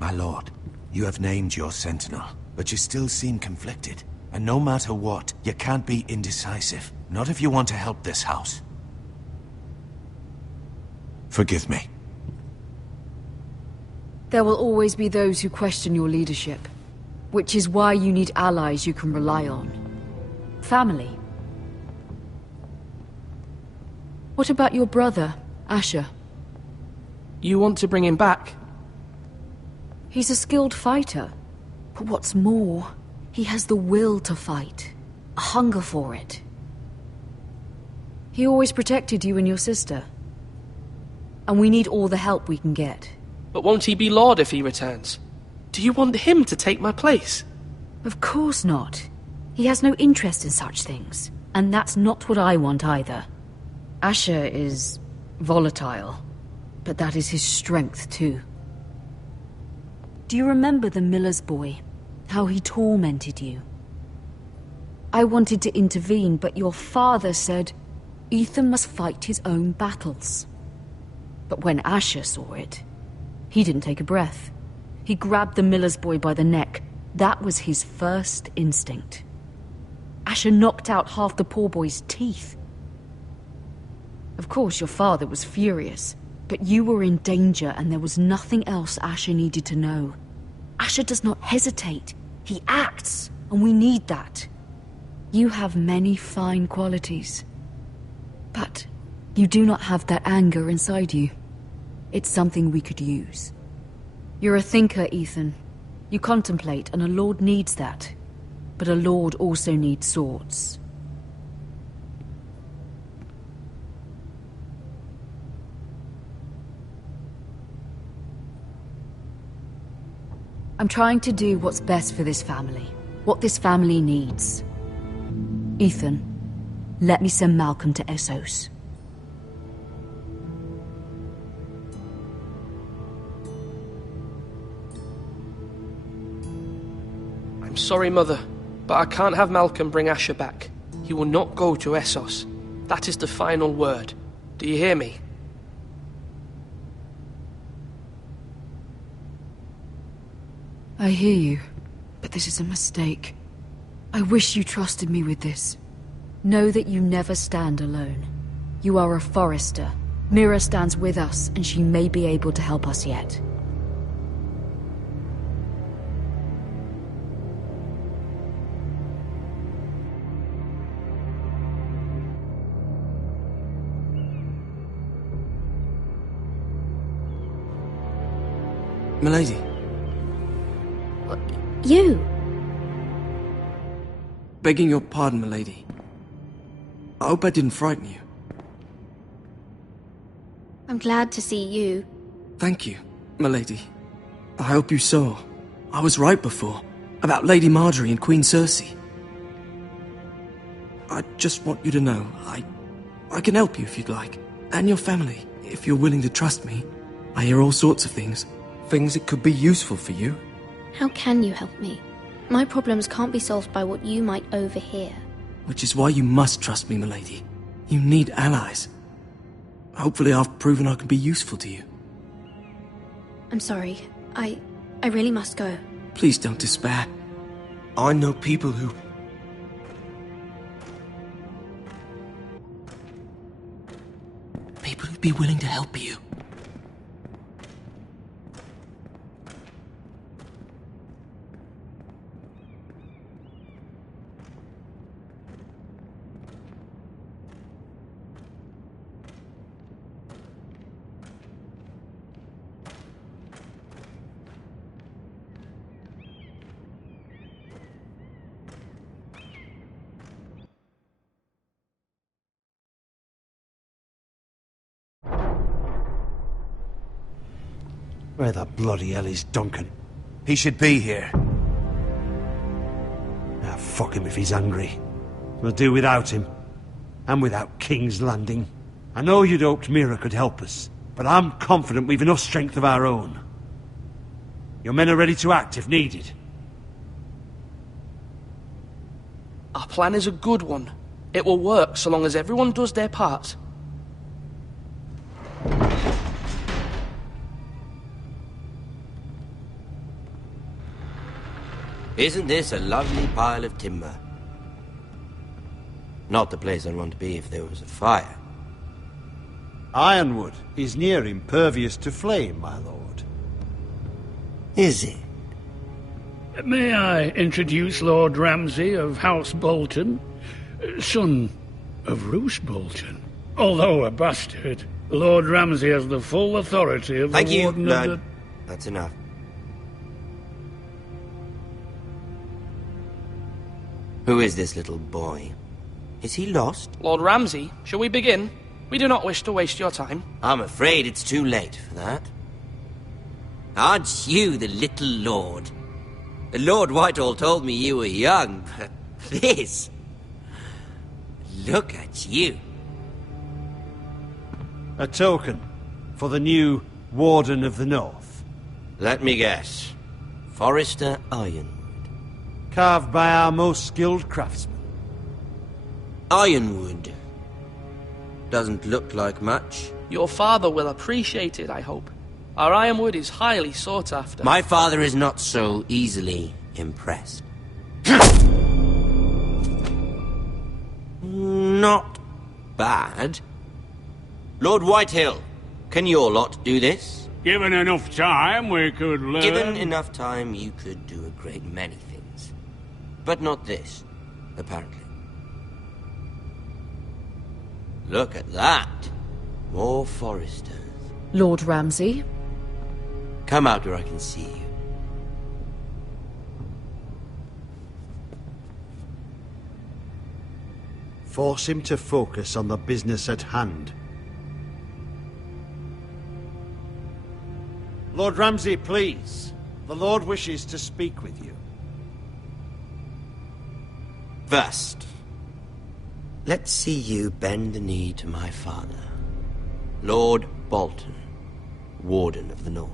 My lord, you have named your sentinel, but you still seem conflicted. And no matter what, you can't be indecisive. Not if you want to help this house. Forgive me. There will always be those who question your leadership, which is why you need allies you can rely on. Family. What about your brother, Asher? You want to bring him back? He's a skilled fighter, but what's more, he has the will to fight, a hunger for it. He always protected you and your sister, and we need all the help we can get. But won't he be Lord if he returns? Do you want him to take my place? Of course not. He has no interest in such things, and that's not what I want either. Asher is volatile, but that is his strength too. Do you remember the miller's boy? How he tormented you? I wanted to intervene, but your father said Ethan must fight his own battles. But when Asher saw it, he didn't take a breath. He grabbed the miller's boy by the neck. That was his first instinct. Asher knocked out half the poor boy's teeth. Of course, your father was furious, but you were in danger and there was nothing else Asher needed to know. Asher does not hesitate. He acts, and we need that. You have many fine qualities, but you do not have that anger inside you. It's something we could use. You're a thinker, Ethan. You contemplate, and a lord needs that. But a lord also needs swords. I'm trying to do what's best for this family. What this family needs. Ethan, let me send Malcolm to Essos. I'm sorry, Mother, but I can't have Malcolm bring Asher back. He will not go to Essos. That is the final word. Do you hear me? I hear you, but this is a mistake. I wish you trusted me with this. Know that you never stand alone. You are a Forrester. Mira stands with us, and she may be able to help us yet. Milady. You? Begging your pardon, milady. I hope I didn't frighten you. I'm glad to see you. Thank you, milady. I hope you saw. I was right before, about Lady Marjorie and Queen Cersei. I just want you to know, I can help you if you'd like. And your family, if you're willing to trust me. I hear all sorts of things. Things that could be useful for you. How can you help me? My problems can't be solved by what you might overhear. Which is why you must trust me, milady. You need allies. Hopefully I've proven I can be useful to you. I'm sorry. I really must go. Please don't despair. I know people who... People who'd be willing to help you. Where the bloody hell is Duncan? He should be here. Ah, fuck him if he's hungry. We'll do without him. And without King's Landing. I know you'd hoped Mira could help us, but I'm confident we've enough strength of our own. Your men are ready to act if needed. Our plan is a good one. It will work so long as everyone does their part. Isn't this a lovely pile of timber? Not the place I'd want to be if there was a fire. Ironwood is near impervious to flame, my lord. Is it? May I introduce Lord Ramsay of House Bolton, son of Roose Bolton? Although a bastard, Lord Ramsay has the full authority of Thank the you, Warden of Lord. the... That's enough. Who is this little boy? Is he lost? Lord Ramsay, shall we begin? We do not wish to waste your time. I'm afraid it's too late for that. Aren't you the little lord? Lord Whitehall told me you were young, but this... Look at you. A token for the new Warden of the North. Let me guess. Forrester Ironwood. Carved by our most skilled craftsmen. Ironwood. Doesn't look like much. Your father will appreciate it, I hope. Our ironwood is highly sought after. My father is not so easily impressed. Not bad. Lord Whitehill, can your lot do this? Given enough time, we could learn... Given enough time, you could do a great many things. But not this, apparently. Look at that. More foresters. Lord Ramsay? Come out where I can see you. Force him to focus on the business at hand. Lord Ramsay, please. The Lord wishes to speak with you. First, let's see you bend the knee to my father, Lord Bolton, Warden of the North.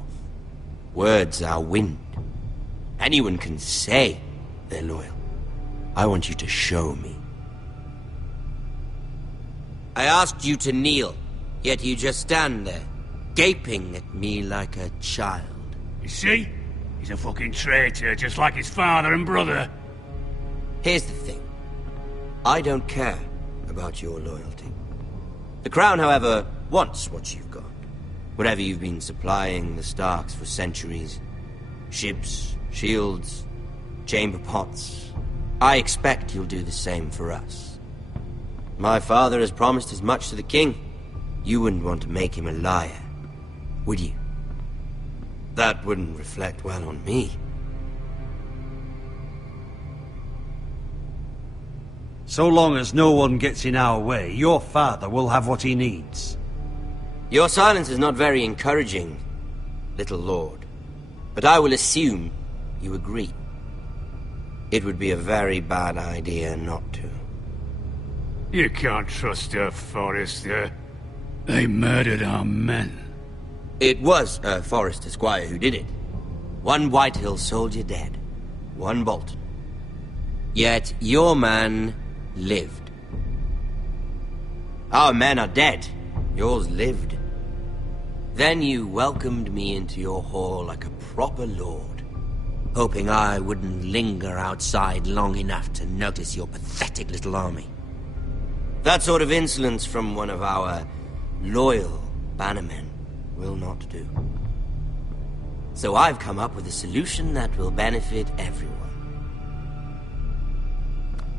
Words are wind. Anyone can say they're loyal. I want you to show me. I asked you to kneel, yet you just stand there, gaping at me like a child. You see? He's a fucking traitor, just like his father and brother. Here's the thing. I don't care about your loyalty. The Crown, however, wants what you've got. Whatever you've been supplying the Starks for centuries. Ships, shields, chamber pots. I expect you'll do the same for us. My father has promised as much to the king. You wouldn't want to make him a liar, would you? That wouldn't reflect well on me. So long as no one gets in our way, your father will have what he needs. Your silence is not very encouraging, little lord. But I will assume you agree. It would be a very bad idea not to. You can't trust her, Forrester. They murdered our men. It was a Forrester squire who did it. One Whitehill soldier dead. One Bolton. Yet your man lived. Our men are dead. Yours lived. Then you welcomed me into your hall like a proper lord, hoping I wouldn't linger outside long enough to notice your pathetic little army. That sort of insolence from one of our loyal bannermen will not do. So I've come up with a solution that will benefit everyone.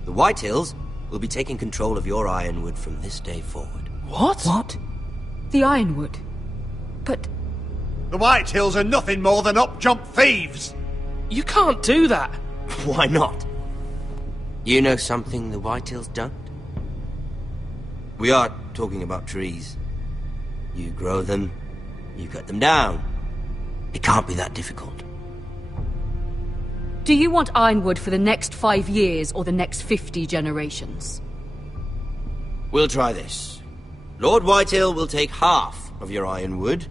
The Whitehills will be taking control of your ironwood from this day forward. What? What? The Ironwood? But... The Whitehills are nothing more than up-jump thieves! You can't do that! Why not? You know something the Whitehills don't? We are talking about trees. You grow them, you cut them down. It can't be that difficult. Do you want Ironwood for the next 5 years or the next 50 generations? We'll try this. Lord Whitehill will take half of your ironwood,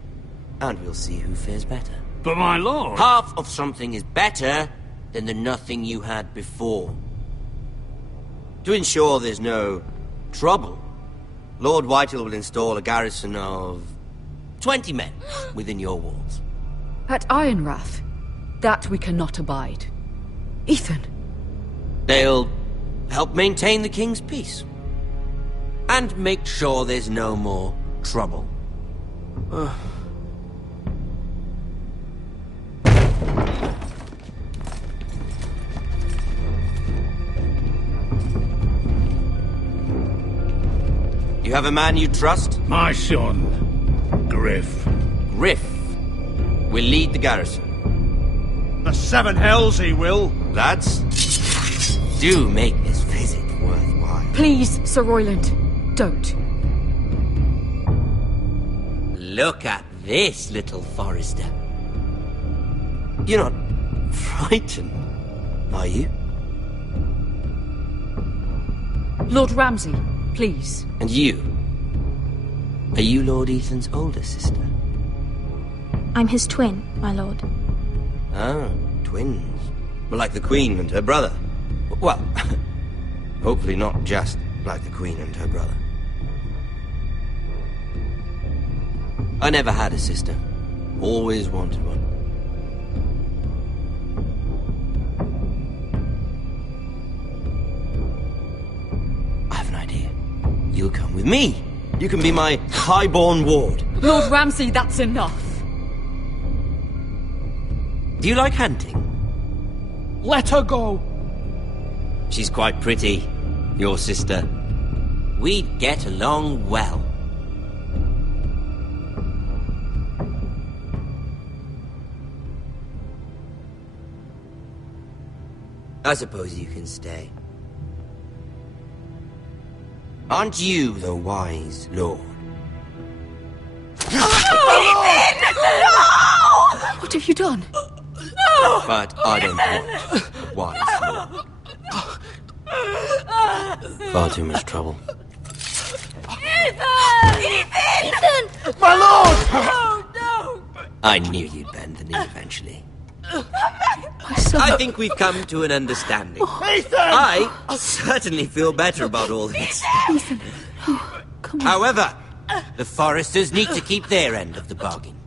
and we'll see who fares better. But my lord... Half of something is better than the nothing you had before. To ensure there's no trouble, Lord Whitehill will install a garrison of 20 men within your walls. At Ironrath, that we cannot abide. Ethan. They'll help maintain the king's peace. And make sure there's no more trouble. You have a man you trust? My son, Griff. Griff will lead the garrison. The seven hells he will. Lads, do make this visit worthwhile. Please, Sir Royland, don't. Look at this, little Forrester. You're not frightened, are you? Lord Ramsay, please. And you? Are you Lord Ethan's older sister? I'm his twin, my lord. Ah, twins. Well, like the Queen and her brother. Well, hopefully not just like the Queen and her brother. I never had a sister. Always wanted one. I have an idea. You'll come with me. You can be my highborn ward. Lord Ramsay, that's enough. Do you like hunting? Let her go. She's quite pretty, your sister. We'd get along well. I suppose you can stay. Aren't you the wise lord? What have you done? But I don't want wise lord. Far too much trouble. Ethan! My lord! Oh, no! I knew you'd bend the knee eventually. My son. I think we've come to an understanding. Ethan! I certainly feel better about all this. Ethan. Oh, come on. However, the Forresters need to keep their end of the bargain.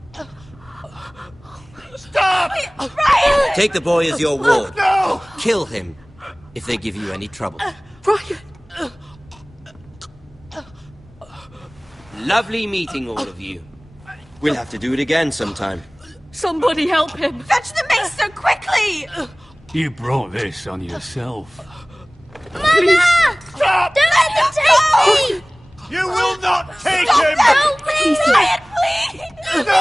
Stop! Ryan! Take the boy as your ward. No! Kill him if they give you any trouble. Ryan! Lovely meeting all of you. We'll have to do it again sometime. Somebody help him! Fetch the maester quickly! You brought this on yourself. Mama! Stop! Don't let them take me! You will not take Stop! him! Help me! Ryan, please! No!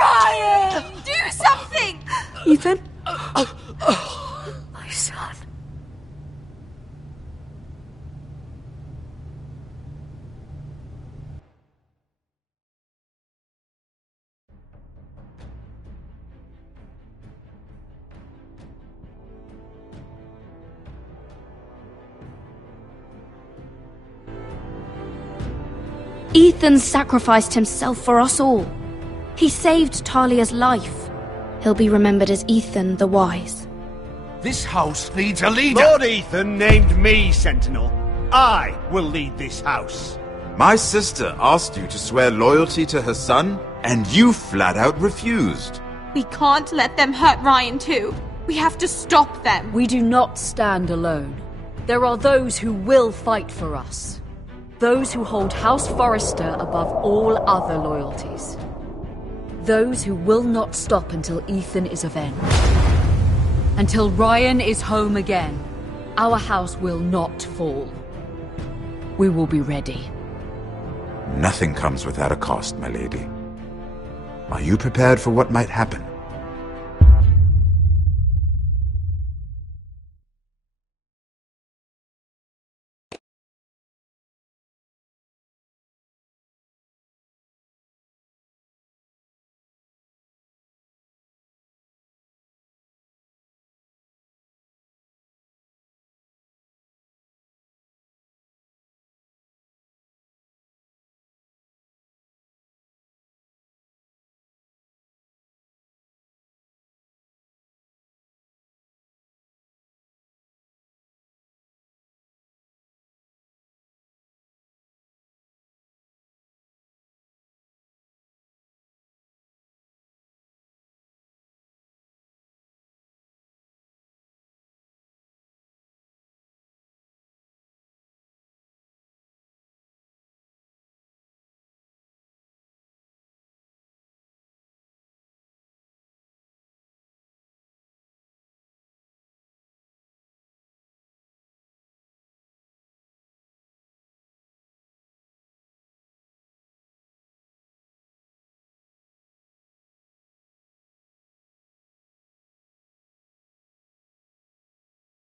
Ryan! Do something! Ethan? My son. Ethan sacrificed himself for us all. He saved Talia's life. He'll be remembered as Ethan the Wise. This house needs a leader. Lord Ethan named me Sentinel. I will lead this house. My sister asked you to swear loyalty to her son, and you flat out refused. We can't let them hurt Ryan too. We have to stop them. We do not stand alone. There are those who will fight for us. Those who hold House Forrester above all other loyalties. Those who will not stop until Ethan is avenged. Until Ryan is home again, our house will not fall. We will be ready. Nothing comes without a cost, my lady. Are you prepared for what might happen?